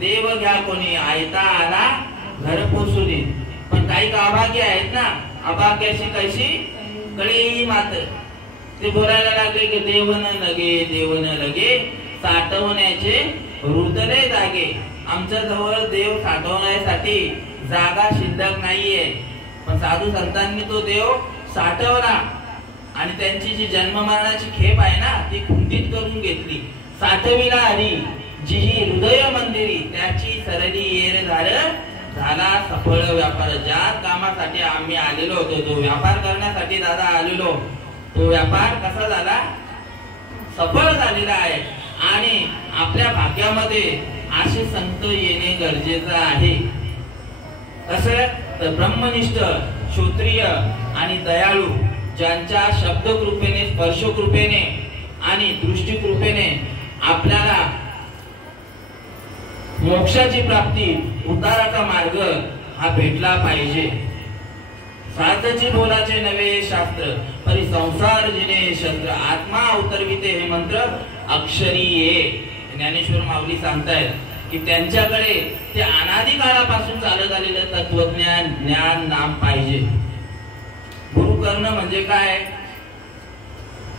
देव घ्या कोणी, आयता आला घर पोचू दे. पण काही अभाग्य आहेत ना, अभाग्याशी कशी कळी मात. ते बोलायला लागले की देव न लगे साठवण्याचे हृदय जागे. आमच्या जवळ देव साठवण्यासाठी जागा शिल्लक नाहीये. पण साधू संतांनी तो देव साठवला आणि त्यांची जी जन्म मरणाची खेप आहे ना ती खुंटीत करून घेतली. साठविला हरी जी हृदय मंदिरी, त्याची सरली येर झाला सफळ व्यापार. ज्या कामासाठी आम्ही आलेलो होतो, जो व्यापार करण्यासाठी दादा आलेलो, तो व्यापार कसा झाला, सफळ झालेला आहे. आणि आपल्या भाग्यामध्ये असे संत येणे गरजेचं आहे. कसं तर ब्रह्मनिष्ठ, क्षत्रिय आणि दयाळू, ज्यांच्या शब्द कृपेने, स्पर्श कृपेने आणि दृष्टी कृपेने आपल्याला मोक्षाची प्राप्ती, उद्धाराचा मार्ग हा भेटला पाहिजे. साधची बोलाचे नवे शास्त्र, परी संसार जिने शस्त्र. आत्मा उतरविते हे मंत्र अक्षरी ये. ज्ञानेश्वर माऊली सांगतायत की त्यांच्याकडे ते अनादी काळापासून चालत आलेलं तत्वज्ञान, ज्ञान, नाम पाहिजे. गुरु करणं म्हणजे काय?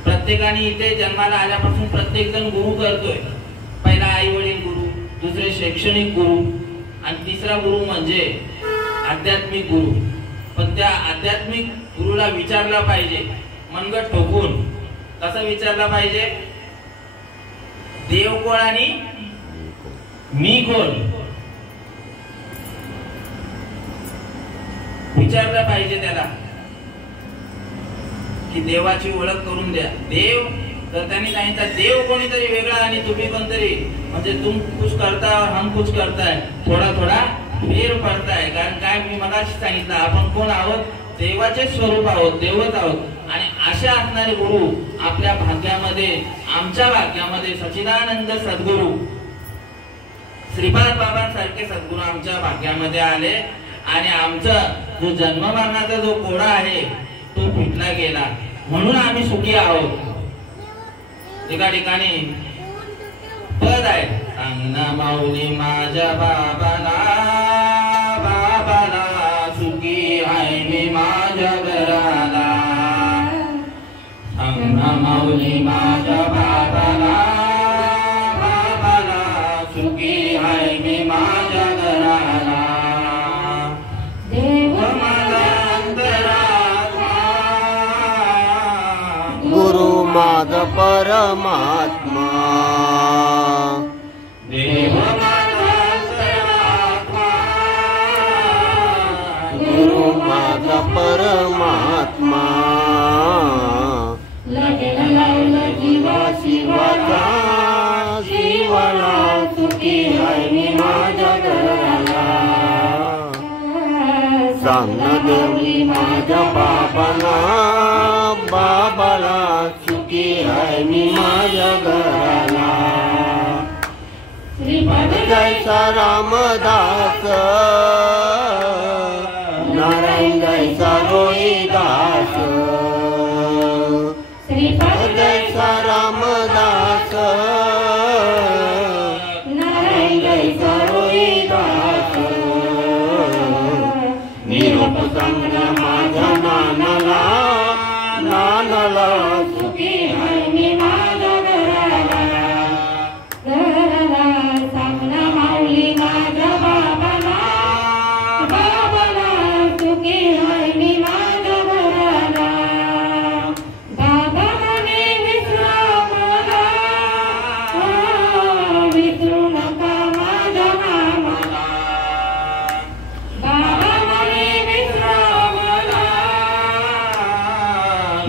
प्रत्येकाने इथे जन्माला आल्यापासून प्रत्येक जण गुरु करतोय. पहिला आई वडील गुरु, दुसरे शैक्षणिक गुरु आणि तिसरा गुरु म्हणजे आध्यात्मिक गुरु. पण त्या आध्यात्मिक गुरुला विचारला पाहिजे मनगट ठोकून. कसं विचारला पाहिजे? देव कोण आणि मी कोण विचारलं पाहिजे त्याला, की देवाची ओळख करून द्या. देव तर त्यांनी सांगितलं देव कोणीतरी वेगळा आणि तुम्ही कोणतरी, म्हणजे तुम कुछ करता और हम कुछ करताय, थोडा थोडा फेर पडताय. कारण काय मी मगाशी सांगितलं आपण कोण आहोत? देवाचे स्वरूप आहोत, देवच आहोत. आणि अशा असणारे गुरु आपल्या भाग्यामध्ये, आमच्या भाग्यामध्ये सच्चिदानंद सद्गुरु श्रीपाद बाबांसारखे सद्गुरु आमच्या भाग्यामध्ये आले आणि आमचा जो जन्म मरणाचा जो कोडा आहे तो फिटला गेला, म्हणून आम्ही सुखी आहोत. एका ठिकाणी पद आहे, सांगना माऊली माझ्या बाबाला, बाबाला सुखी आहे मी माझ्या घराला. सांगना माऊली माझ्या बाबाला, बाबाला सुखी आहे मी माझ्या घराला. देव माझा अंतरात्मा, गुरु माझा परमात्मा. देव माझा अंतरात्मा, गुरु माझा परमात्मा. लगेल लावलं जीवा शिवाचा, शिवाला सुखी आहे मी माझ्या घराला. सांगना देवली माझ्या बाबाला, बाबाला सुखी आहे मी माझ्या घराला. श्रीपाद जैसा रामदास, नारायण जैसा रोहिदास. श्रीपाद जैसा रामदास, नारायण जैसा रोहिदास. निरोप सांगना माझ्या नानाला, नानाला सुखी आहे मी माझ्या घराला. घराला. सांगना माऊली माझ्या बाबाला, बाबाला सुखी आहे मी माझ्या घराला. बाबा म्हणे विश्रामाला, विसरू नका माझ्या नामाला. बाबा म्हणे विश्रामाला,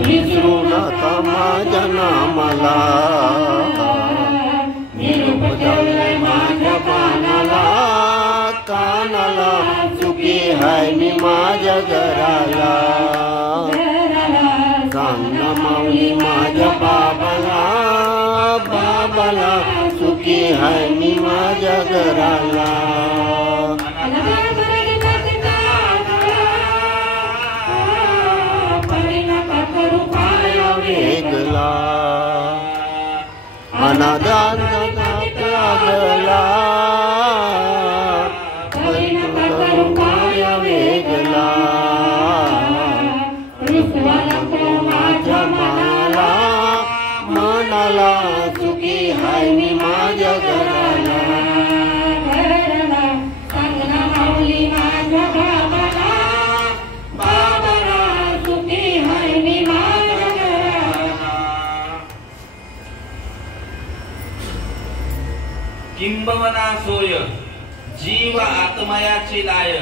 विसरू नका माझ्या नामाला. निरोप ठेवलाय माझ्या कानाला, कानाला सुखी आहे मी माझ्या घराला. सांगना माऊली माझ्या बाबाला, बाबाला सुखी आहे मी माझ्या घराला. वेगला अनादांत लागला, करू बिंबवना सोय जीव आत्मयाची लाय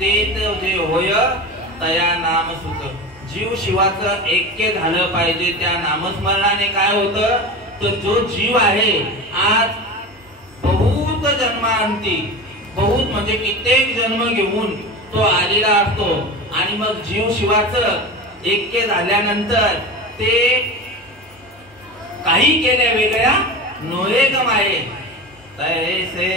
तेच जे होय तया नाम सुख. जीव शिवाचं ऐक्य झालं पाहिजे. त्या नामस्मरणाने काय होतं तर जो जीव आहे आज बहुत जन्मांती बहुत म्हणजे कित्येक जन्म घेऊन तो आलेला असतो आणि मग जीव शिवाचं ऐक्य झाल्यानंतर ते काही केल्या वेगळ्या नोहे गमाये तैसे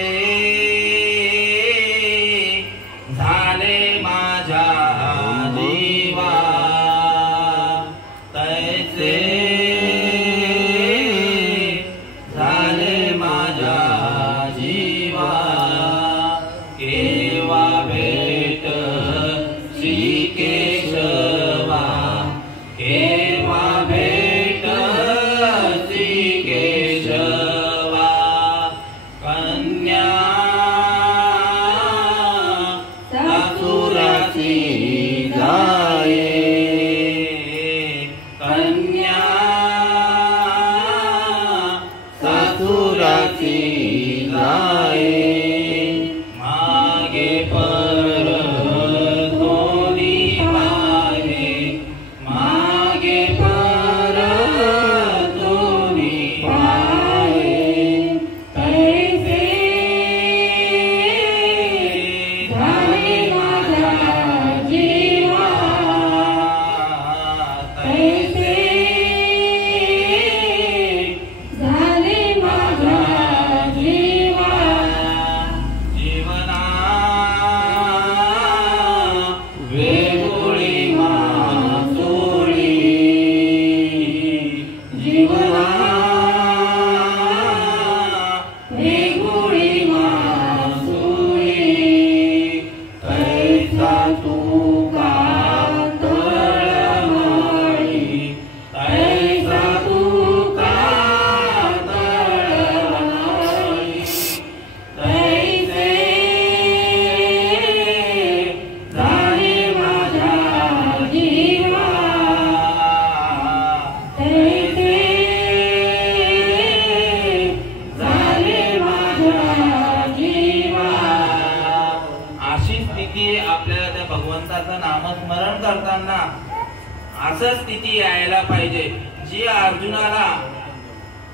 झाले माझ्या जीवा तैसे झाले माझ्या जीवा केव्हा भेट श्री केशवा केव्हा भेट श्री केशवा कन्या सासुराची जाये कन्या सासुराची जाये मागे पर दोन्ही पाहे मागे पर दोन्ही पाहे तैसे झाले माझ्या जीवा तैसे झाले माझ्या जीवा जीवना वेगोळी मासोळी जीवना वेगोळी मासोळी तैसा तुका तळमळी तैसा तुका तळमळी तैसे झाले माझ्या जीवा तैसे झाले माझ्या जीवा अशी स्थिती आपल्याला त्या भगवंताचं नामस्मरण करताना असं स्थिती यायला पाहिजे जी अर्जुनाला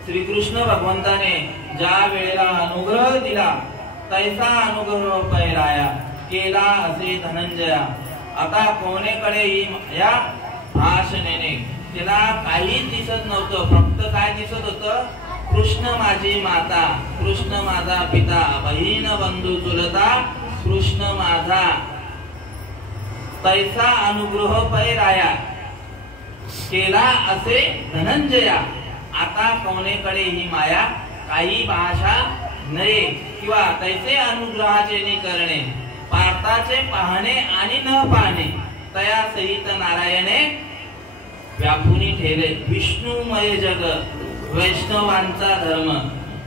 श्रीकृष्ण भगवंताने ज्या वेळेला अनुग्रह दिला तैसा अनुग्रह पैराया केला असे धनंजया. आता कोणेकडे या भाषणेने तिला काहीच दिसत नव्हतं. फक्त काय दिसत होतं कृष्ण माझी माता कृष्ण माझा पिता बहीण बंधू चुलता कृष्ण माझा तैसा अनुग्रह पैराया केला असे धनंजया. आता कोणेकडे ही माया काही भाषा नये किंवा तैसे अनुग्रहाचे करणे पार्थाचे पाहणे आणि न पाहणे तया सहित नारायणे व्यापुनी ठेले. विष्णुमय जग वैष्णवांचा धर्म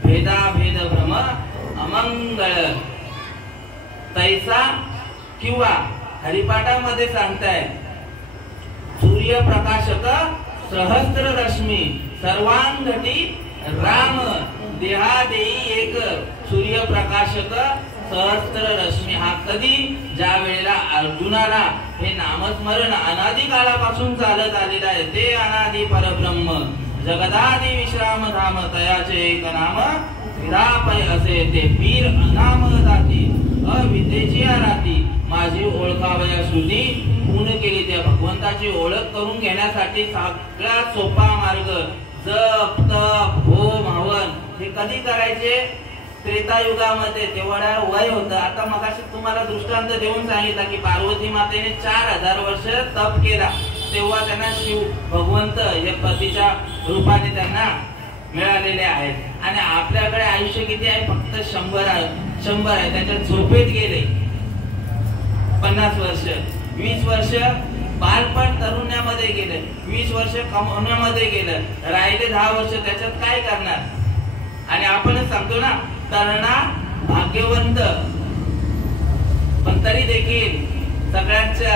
भेदाभेद भ्रम अमंगळ तैसा किंवा हरिपाठामध्ये सांगताय सूर्यप्रकाशक सहस्त्र रश्मी सर्वांगटी राम देहादेही एक सूर्यप्रकाशक सहस्त्र रश्मी. हा कधी ज्या वेळेला अर्जुनाला हे नामस्मरण अनादी काळापासून चालत आलेलं आहे ते अनादी परब्रह्म जगदादी विश्राम धाम तयाचे एक नाम विरापय असे ते पीर अनाम जाती अविद्येची राती माझी ओळखावया श्रुती पूर्ण केली. त्या भगवंताची ओळख करून घेण्यासाठी सगळ्यात सोपा मार्ग जप तप होम हवन हे कधी करायचे त्रेतायुगामध्ये तेवढा वय होतं. आता मगाशी तुम्हाला दृष्टांत देऊन सांगितला की पार्वती मातेने 4000 वर्ष तप केला तेव्हा त्यांना शिव भगवंत हे पतीच्या रूपाने त्यांना मिळालेले आहेत. आणि आपल्याकडे आयुष्य किती आहे फक्त 100 आहे. त्याच्यात झोपेत गेले 50 वर्ष 20 वर्ष बालपण तरुण्यामध्ये गेले 20 वर्ष कमवण्यामध्ये गेलं राहिले 10 वर्ष त्याच्यात काय करणार. आणि आपणच सांगतो ना तरणा भाग्यवंत पण तरी देखील सगळ्यांच्या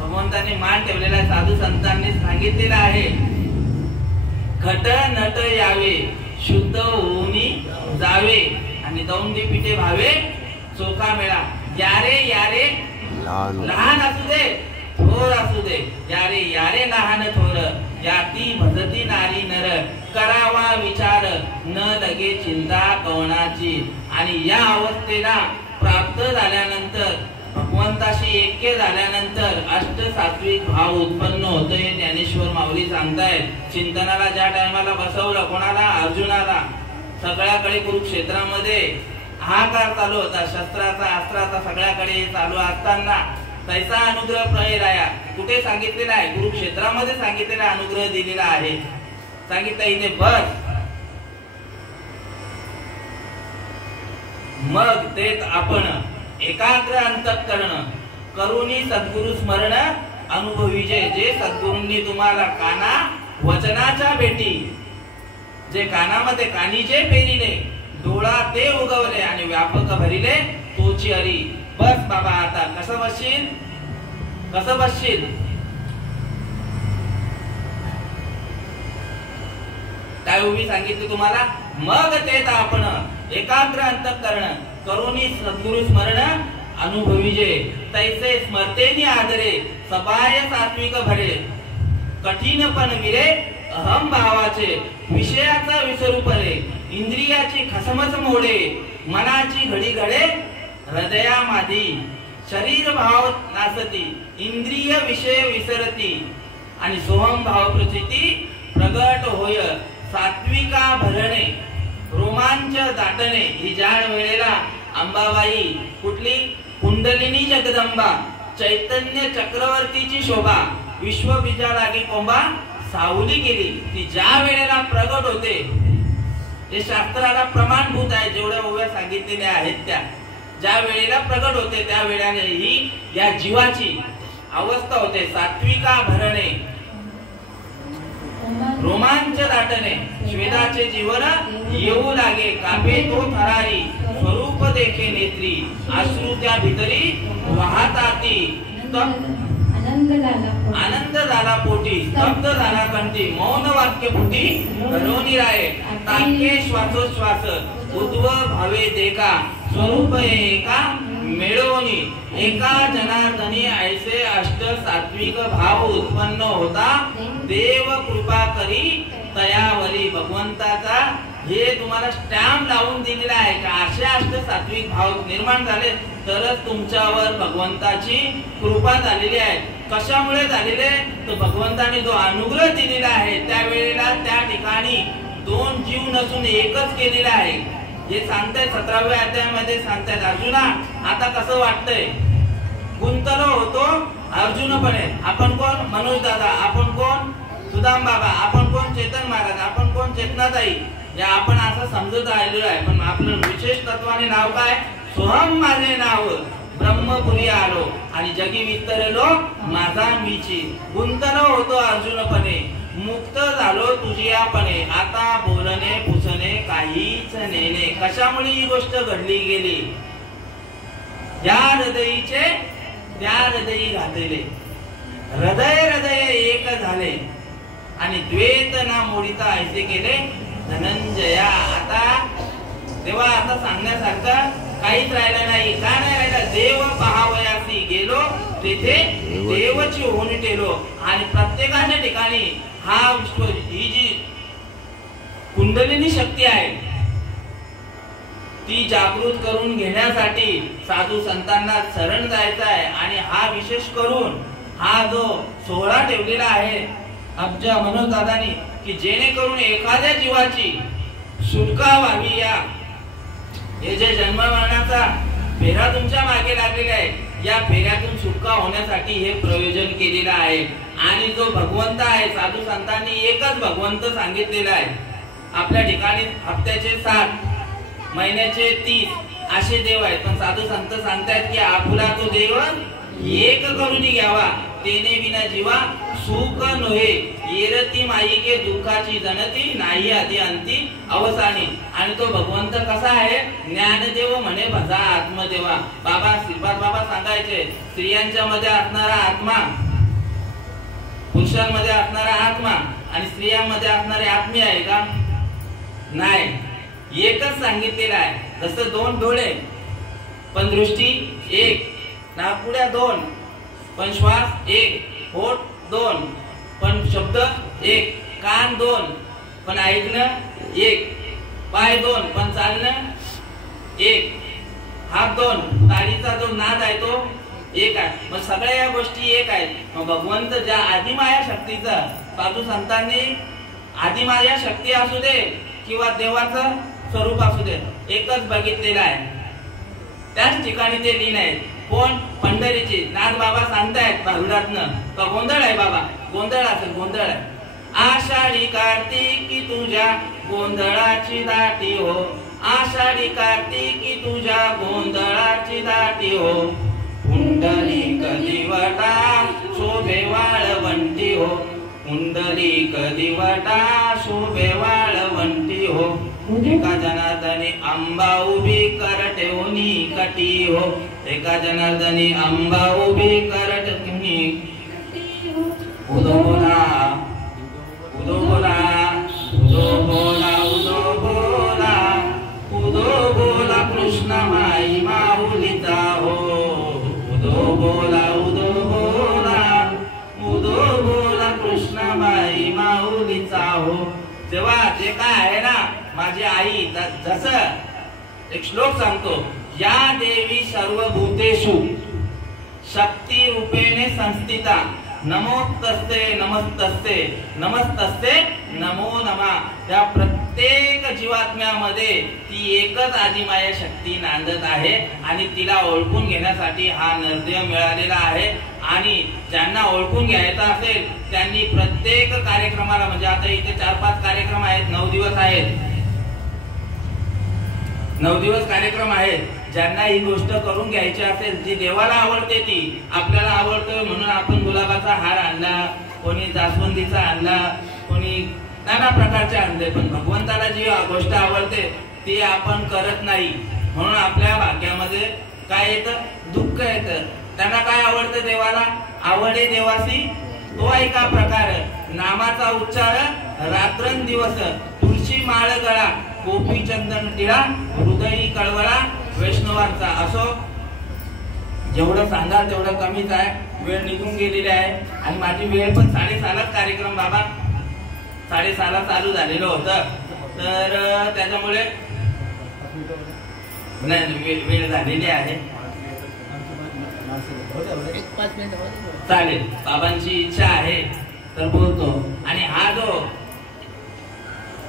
भगवंताने मान ठेवलेला आहे. साधू संतांनी सांगितलेलं आहे घट नट यावे शुद्ध होऊनी जावे आणि दौंडी पिठे भावे चोखा मेळा. यारे यारे लहान असू दे थोर असू दे, यारे यारे लहान थोर, याती भजती नारी नर, करावा विचार न लगे चिंता कवनाची. आणि या अवस्थेला प्राप्त झाल्यानंतर, भगवंताशी ऐक्य झाल्यानंतर अष्ट सात्विक भाव उत्पन्न होतं. हे ज्ञानेश्वर माऊली सांगतायत. चिंतनाला ज्या टायमाला बसवलं, कोणाला? अर्जुनाला. सगळ्याकडे कुरुक्षेत्रामध्ये हाहाकार चालू होता, शस्त्राचा अस्त्राचा सगळ्याकडे चालू असताना तैसा अनुग्रह प्रळयराया कुठे सांगितलेला आहे? कुरुक्षेत्रामध्ये सांगितलेला अनुग्रह दिलेला आहे. सांगितलं इथे बस. मग तेच आपण एकाग्र अंतःकरण करूनी सद्गुरु स्मरण अनुभवीजे. जे सद्गुरूंनी तुम्हाला काना वचनाच्या भेटी, जे कानामध्ये कानीचे पेरिले, डोळा ते उगवले आणि व्यापक भरिले तोची हरी. बस बाबा, आता कसं बसशील? कसं बसशील? काय उभी सांगितली तुम्हाला? मग तेच आपण एकाग्र अंतःकरण करूनी सद्गुरु स्मरण अनुभवीजे. तैसे स्मरतेनी आदरे सबाय सात्विक भरे, कठीण पण विरे अहम भावाचे. विषयाचा विसरू परे, इंद्रियाची खसमस मोडे, मनाची घडी घडे हृदयामाधी. शरीर भाव नासती, इंद्रिय विषय विसरती, आणि सोहम भाव प्रचिती प्रगट होय. सात्विका भरणे, रोमांच दाटणे. ही ज्या वेळेला अंबाबाई, कुठली? कुंडलिनी जगदंबा, चैतन्य चक्रवर्तीची शोभा, विश्वबीजा लागी कोंबा सावली गेली, ती ज्या वेळेला प्रगट होते, हे शास्त्राला प्रमाणभूत आहे. जेवढ्या ओव्या सांगितलेल्या आहेत त्या ज्या वेळेला प्रगट होते, त्या वेळेला ही या जीवाची अवस्था होते. सात्विका भरणे, रोमांच दाटणे, श्वेताचे जीवन येऊ लागे, कापे तो थरारी, स्वरूप देखे नेत्री, अश्रू त्या भितरी वाहताती. आनंद झाला पोटी, स्तब्ध झाला कंठी, मौन वाक्य फुटी घडवून राहे. ताके श्वासोश्वास उद्व भावे देखा, स्वरूप एका मिळवणी. एका जनार्दनी ऐसे अष्ट सात्विक भाव उत्पन्न होता, देव कृपा करी तयावरी. भगवंताचा हे तुम्हाला स्टॅम्प लावून दिलेला आहे का असे अष्ट सात्विक भाव निर्माण झाले तरच तुमच्यावर भगवंताची कृपा झालेली आहे. कशामुळे झालेले? तर भगवंताने जो अनुग्रह दिलेला आहे त्यावेळेला त्या ठिकाणी दोन जीव नसून एकच केलेला आहे. हे सांगताय 17व्या अध्यायामध्ये सांगतायत. अर्जुना आता कसं वाटतंय? गुंतलो होतो अर्जुन पण आहे. आपण कोण? मनोज दादा. आपण कोण? सुदाम बाबा. आपण कोण? चेतन महाराज. आपण कोण? चेतनाताई. या आपण असं समजत आलेलो आहे, पण आपलं विशेष तत्वाने नाव काय? सोहम माझे नाव, ब्रह्मपुरी आलो आणि जगी विस्तरलो माझा मीची. गुंतलो होतो अर्जुनपणे, मुक्त झालो तुझियापणे, आता बोलणे पुसणे काहीच नेणे. कशामुळे ही गोष्ट घडली गेली? या हृदयीचे त्या हृदयी घातले, हृदय हृदय एक झाले आणि द्वेत ना मोडिता ऐसे केले धनंजया. आता तेव्हा आता सांगण्यासारखं काहीच राहिलं नाही. का नाही राहिलं? देव पहावयासी गेलो तेथे देवची होऊन टेलो. आणि प्रत्येकाच्या ठिकाणी हा विश्व, ही जी कुंडलिनी शक्ती आहे ती जागृत करून घेण्यासाठी साधू संतांना शरण जायचं आहे. आणि हा विशेष करून हा जो सोहळा ठेवलेला आहे आमच्या मनोज दादानी, की जेणेकरून एखाद्या जीवाची सुटका व्हावी. या हे जे जन्म मरणाचा फेरा तुमच्या मागे लागलेला आहे, या फेऱ्यातून सुटका होण्यासाठी हे प्रयोजन केलेलं आहे. आणि जो भगवंत आहे, साधू संतांनी एकच भगवंत सांगितलेला आहे. आपल्या ठिकाणी हप्त्याचे 7, महिन्याचे 30 असे देव आहेत, पण साधू संत सांगतात की आपुला तो देव एक करून घ्यावा. तेने विना जीवा सुख नोहे, येरती माईके दुःखाची जनती, नाही आधी अंती अवसानी. आणि तो भगवंत कसा आहे? ज्ञानदेव म्हणे भजा आत्मदेवा. बाबा श्रीपाद बाबा सांगायचे, स्त्रियांच्या मध्ये असणारा आत्मा, पुरुषांमध्ये असणारा आत्मा आणि स्त्रियांमध्ये असणारे आत्मी आहे का? नाही. एकच सांगितलेला आहे. जसं दोन डोळे पण दृष्टी एक, नाकपुड्या दोन पण श्वास एक, होठ दोन पण शब्द एक, कान दोन पण ऐकणं एक, पाय दोन पण चालणं एक, हात दोन, ताळीचा जो नाद आहे तो एक आहे. मग सगळ्या या गोष्टी एक आहेत. मग भगवंत ज्या आदिमाया शक्तीचा साधू संतांनी आदिमाया शक्ती असू दे किंवा देवाचं स्वरूप असू दे एकच बघितलेलं आहे. त्याच ठिकाणी ते लीन आहेत. कोण? पंढरीची नाथ बाबा सांगतायत भारुडातनं का गोंधळ आहे बाबा, गोंधळ असेल, गोंधळ आहे. आषाढी कार्तिकी तुझ्या गोंधळाची दाटी हो, आषाढी कार्तिकी तुझ्या गोंधळाची दाटी हो, पुंडलिक दिवटा शोभे वाळवंटी हो, पुंडलिक दिवटा शोभे वाळवंटी हो, एका जनार्दनी अंबा उभी करटेवनी कटी हो, एका जनार्दनी अंबा उभी करटेवनी. उदो बोला उदो बोला उदो बोला उदो बोला उदो बोला कृष्ण माई माऊलीचा हो, उदो बोला उदो बोला उदो बोला कृष्ण माई माऊलीचा हो. तेव्हा जे काय आहे ना माझी आई, जसं एक श्लोक सांगतो, या देवी सर्वभूतेषु शक्ती रूपेणे संस्थिता नमोस्तस्ते नमस्तस्ते नमस्तस्ते नमो नमः. त्या प्रत्येक जीवात्म्यामध्ये ती एकच आदिमाया शक्ती नांदत आहे आणि तिला ओळखून घेण्यासाठी हा नरदेव मिळालेला आहे. आणि ज्यांना ओळखून घ्यायचा असेल त्यांनी प्रत्येक कार्यक्रमाला, म्हणजे आता इथे 4-5 कार्यक्रम आहेत, 9 दिवस आहेत, 9 दिवस कार्यक्रम आहेत. ज्यांना ही गोष्ट करून घ्यायची असेल, जी देवाला आवडते ती आपल्याला आवडतं म्हणून आपण गुलाबाचा हार आणला, कोणी जास्वंदीचा आणला, कोणी नाना प्रकारचे आणले, पण भगवंताला जी गोष्ट आवडते ती आपण करत नाही म्हणून आपल्या भाग्यामध्ये काय येतं? दुःख येतं. त्यांना काय आवडतं? देवाला आवडे देवासी तो ऐका प्रकार, नामाचा उच्चार रात्रंदिवस, तुळशी माळ गळा, गोपी चंदन टिळा, हृदयी कळवळा वैष्णवांचा. असो, जेवढं सांगाल तेवढं कमीच आहे, वेळ निघून गेलेली आहे. आणि माझी वेळ पण 6:30 कार्यक्रम बाबा 6:30 चालू झालेलं होतं, तर त्याच्यामुळे वेळ झालेली आहे. चालेल, बाबांची इच्छा आहे तर बोलतो. आणि हा जो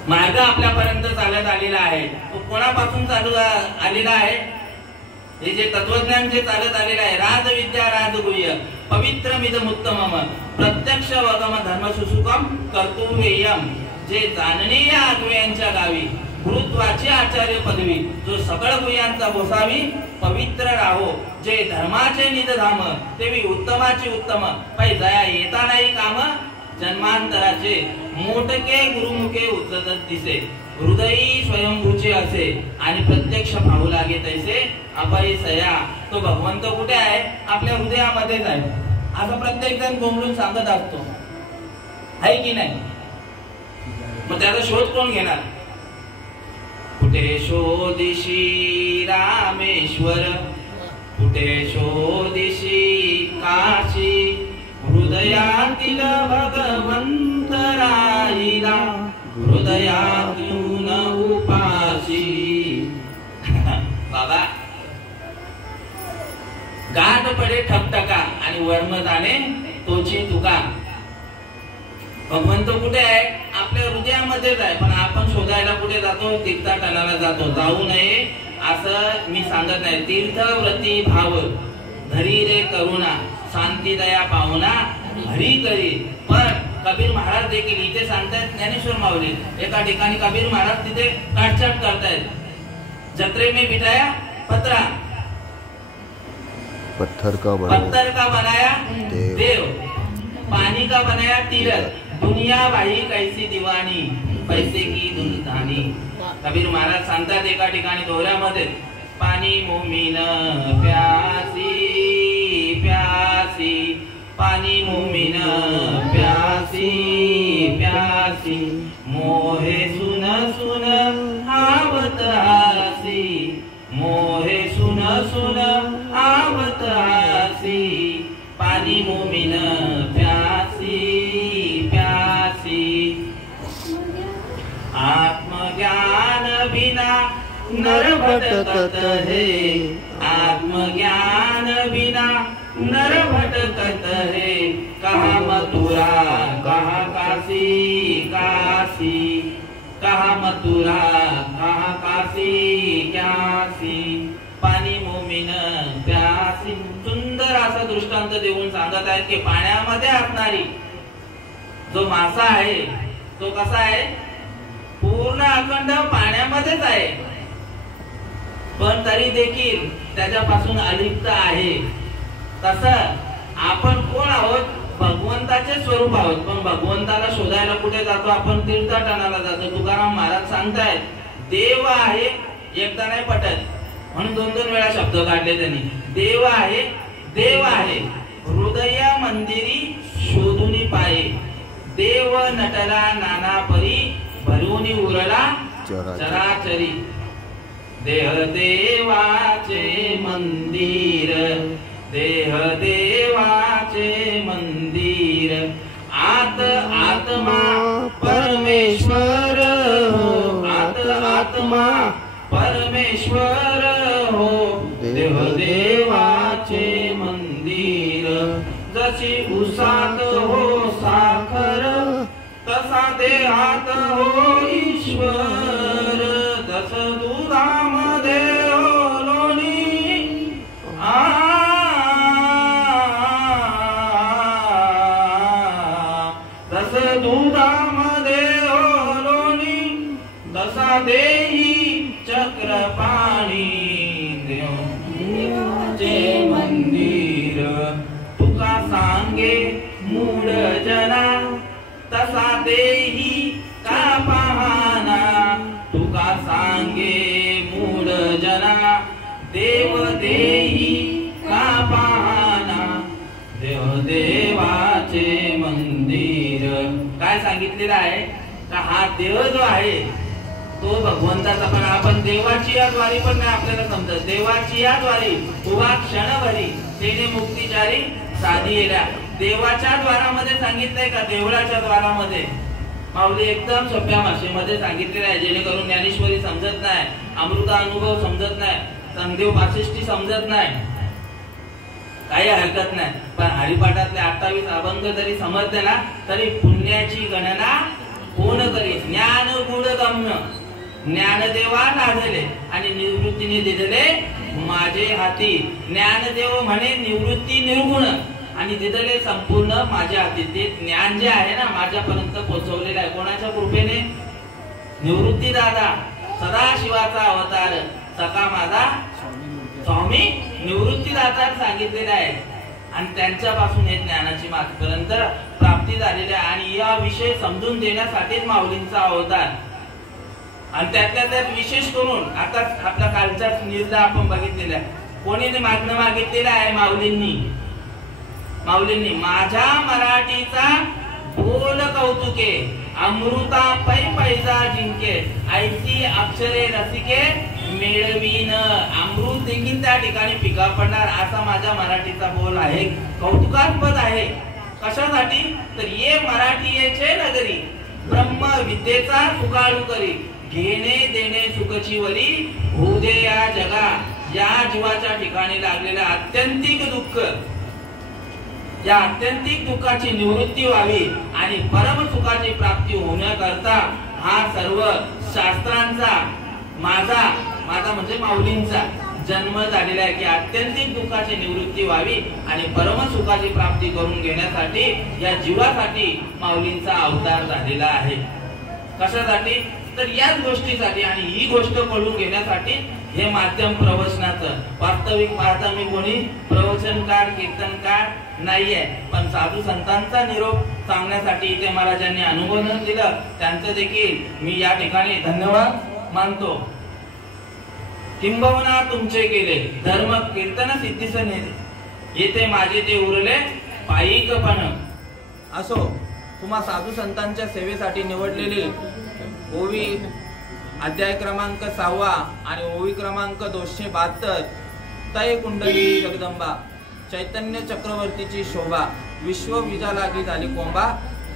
मार्ग आपल्यापर्यंत चालत आलेला आहे तो कोणापासून चालू आलेला आहे? हे जे तत्वज्ञान जे चालत आलेलं आहे, राजविद्या राजगुह्य पवित्रमिदमुत्तमम प्रत्यक्ष वगम धर्म सुसुकम कर्तव्यम, जे जाणणे या आगव्यांच्या गावी गुरुत्वाची आचार्य पदवी, जो सकळ गुह्यांचा गोसावी पवित्र राहो, जे धर्माचे निधधाम तेवी उत्तमाची उत्तम, पै जया येता नाही काम जन्मांतराचे, मोठके गुरुमुखे उचलत दिसे, हृदयी स्वयंभूचे असे आणि प्रत्यक्ष भाऊ लागे तैसे अपाई सया. तो भगवंत कुठे आहे? आपल्या हृदयामध्येच आहे, असं प्रत्येक जण बोंबलून सांगत असतो, आहे की नाही? मग त्याचा शोध कोण घेणार? कुठे शोधिशी रामेश्वर, कुठे शोधिशी काशी, हृदयातील भगवंत राहिला, हृदयातून उपाशी. बाबा, गाठ पडे ठकठका आणि वर्म जाणे तोची तुका. भगवंत कुठे आहे? आपल्या हृदयामध्येच आहे, पण आपण शोधायला कुठे जातो? तीर्थाटनाला जातो. जाऊ नये असं मी सांगत नाही. तीर्थव्रती भाव धरी रे करुणा, शांती दया पाहुणा हरी करी. पण कबीर महाराज देखील इथे सांगतायत, ज्ञानेश्वर माऊली एका ठिकाणी कबीर महाराज तिथे काटछाट करतायत. जत्रे में बिठाया पत्रा, पत्थर का बनाया देव, पानी का बनाया तीरथ, दुनिया भाई कैसी दीवानी, पैसे की दुनियानी. कबीर महाराज सांगतात एका ठिकाणी दोऱ्यामध्ये, पाणी मोमीन प्यासी प्यासी, पाणी मोमीन प्यासी प्यासी, मोहे सुन सुन आवत आसी. मोमिन प्यासी प्यासी। आत्मज्ञान बिना नर भटकत है, आत्मज्ञान बिना नर भटकत है। कहा मथुरा कहा काशी काशी, कहा मथुरा कहा काशी काशी। पाणी मोमीन प्यासी। सुंदर असा दृष्टांत देऊन सांगत आहेत की पाण्यामध्ये असणारी जो मासा आहे तो कसा आहे, पूर्ण अखंड पाण्यामध्येच आहे, पण तरी देखील त्याच्यापासून अलिप्त आहे। तसं आपण कोण आहोत, भगवंताचे स्वरूप आहोत, पण भगवंताला शोधायला कुठे जातो आपण, तीर्थाटनाला जातो। तुकाराम महाराज सांगतायत देव आहे, एकदा नाही पटत म्हणून 2-2 वेळा शब्द काढले त्यांनी। देव आहे देव आहे हृदय मंदिरी शोधुनी पाये, देव नटला नाना परी भरुनी उरला चराचरी। देह देवाचे मंदिर, देह देवाचे मंदिर, आत आत्मा परमेश्वर हो, आत आत्मा परमेश्वर हो। देह देवाचे मंदिर, जशी उसात हो साखर तसा देहात हो ईश्वर। जस दुधामध्ये हो लोणी, जस दुधामध्ये हो लोणी, तसा देही चक्र पाणी। देवाचे मंदिर तुका सांगे मूढ जना, तसा देही का पाहना। तुका सांगे मूढ जना, देव देही का पाहना। देव देवाचे मंदिर। काय सांगितलेलं आहे का हा देव जो आहे तो भगवंताचा, पण आपण देवाची या द्वारी पण नाही आपल्याला समजत। देवाची या द्वारी उभा क्षणभरी तेने मुक्तिचारी साधी येल्या। देवाच्या द्वारामध्ये सांगितलंय का, देवळाच्या द्वारामध्ये माऊली एकदम सोप्या भाषेमध्ये सांगितलेलं आहे, जेणेकरून ज्ञानेश्वरी समजत नाही, अमृता अनुभव समजत नाही, संदेव पाशिष्टी समजत नाही, काही हरकत नाही। पण हरिपाठातले 28 अभंग जरी समजले ना तरी पुण्याची गणना कोण करी। ज्ञान गुण गम्य ज्ञानदेवा लाभले आणि निवृत्तीने दिदले माझे हाती। ज्ञानदेव म्हणे निवृत्ती निर्गुण आणि दिदले संपूर्ण माझ्या हाती। ते ज्ञान जे आहे ना माझ्यापर्यंत पोहोचवलेलं आहे कोणाच्या कृपेने, निवृत्ती दादा सदाशिवाचा अवतार सखा माझा स्वामी निवृत्ती दादा सांगितलेलं आहे। आणि त्यांच्यापासून हे ज्ञानाची मार्गपर्यंत प्राप्ती झालेली आहे। आणि या विषय समजून देण्यासाठीच माऊलींचा अवतार। आणि त्यातल्या त्यात विशेष करून आता आपल्या कालच्या न्यूजला आपण बघितलेलं आहे, कोणीने मागणं मागितलेलं आहे माऊलींनी माझ्या मराठीचा बोल कौतुके, अमृता पै पैजा जिंके, ऐसी अक्षरे रसिके मिळवीन। अमृत देखील त्या ठिकाणी पिका पडणार असा माझ्या मराठीचा बोल आहे, कौतुकास्पद आहे। कशासाठी तर ये मराठीचे नगरी, ब्रह्म विद्येचा सुकाळू करी, घेणे देणे सुखची वरी, होऊ दे या जगा। या जीवाच्या ठिकाणी लागलेलं आत्यंतिक दुःख, या आत्यंतिक दुःखाची निवृत्ती व्हावी आणि परम सुखाची प्राप्ती होण्याकरता हा सर्व शास्त्रांचा माझा म्हणजे माऊलींचा जन्म झालेला आहे की आत्यंतिक दुःखाची निवृत्ती व्हावी आणि परम सुखाची प्राप्ती करून घेण्यासाठी या जीवासाठी माऊलींचा अवतार झालेला आहे। कशासाठी तर याच गोष्टीसाठी। आणि ही गोष्ट कळून घेण्यासाठी हे माध्यम प्रवचनाचं। वास्तविक पाहता मी कोणी प्रवचनकार कीर्तनकार नाहीये, पण साधू संतांचा निरोप सांगण्यासाठी इथे मला ज्यांनी अनुभव दिलं त्यांचं देखील मी या ठिकाणी धन्यवाद मानतो। किंबहुना तुमचे केले धर्म कीर्तन सिद्धीस येथे माझे ते उरले पायिकपण। असो तुम्हा साधू संतांच्या सेवेसाठी निवडलेली ओवी अध्याय क्रमांक 6 आणि ओवी क्रमांक 272 तय कुंडली जगदंबा चैतन्य चक्रवर्तीची शोभा विश्व विजा लागी झाली कोंबा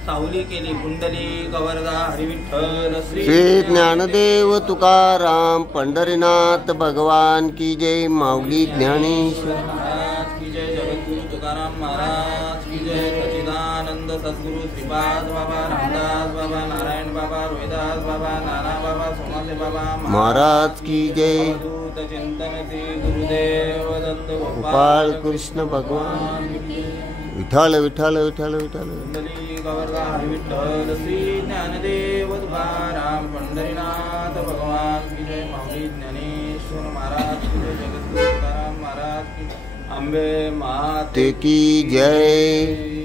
सावली केली कुंडली गवरदा हरी विठ्ठल श्री ज्ञानदेव तुकाराम पंढरीनाथ भगवान की जय. माऊली ज्ञानेश्वर महाराज की जय. जगद्गुरु तुकाराम महाराज की जय. सच्चिदानंद सद्गुरु श्रीपाद बाबा रामदास बाबा नारायण बाबा रोहिदास बाबा नाना बाबा सोनाले बाबा महाराज की जय. अवधूत चिंतन श्री गुरुदेव दत्त गोपाळ कृष्ण भगवान विठ्ठल विठ्ठल विठ्ठल विठ्ठल. कुंडली गवरदा हरी विठ्ठल श्री ज्ञानदेव तुकाराम पंढरीनाथ भगवान की जय. माऊली ज्ञानेश्वर महाराज की जय. जगद्गुरु तुकाराम महाराज की जय. अंबे माते की जय.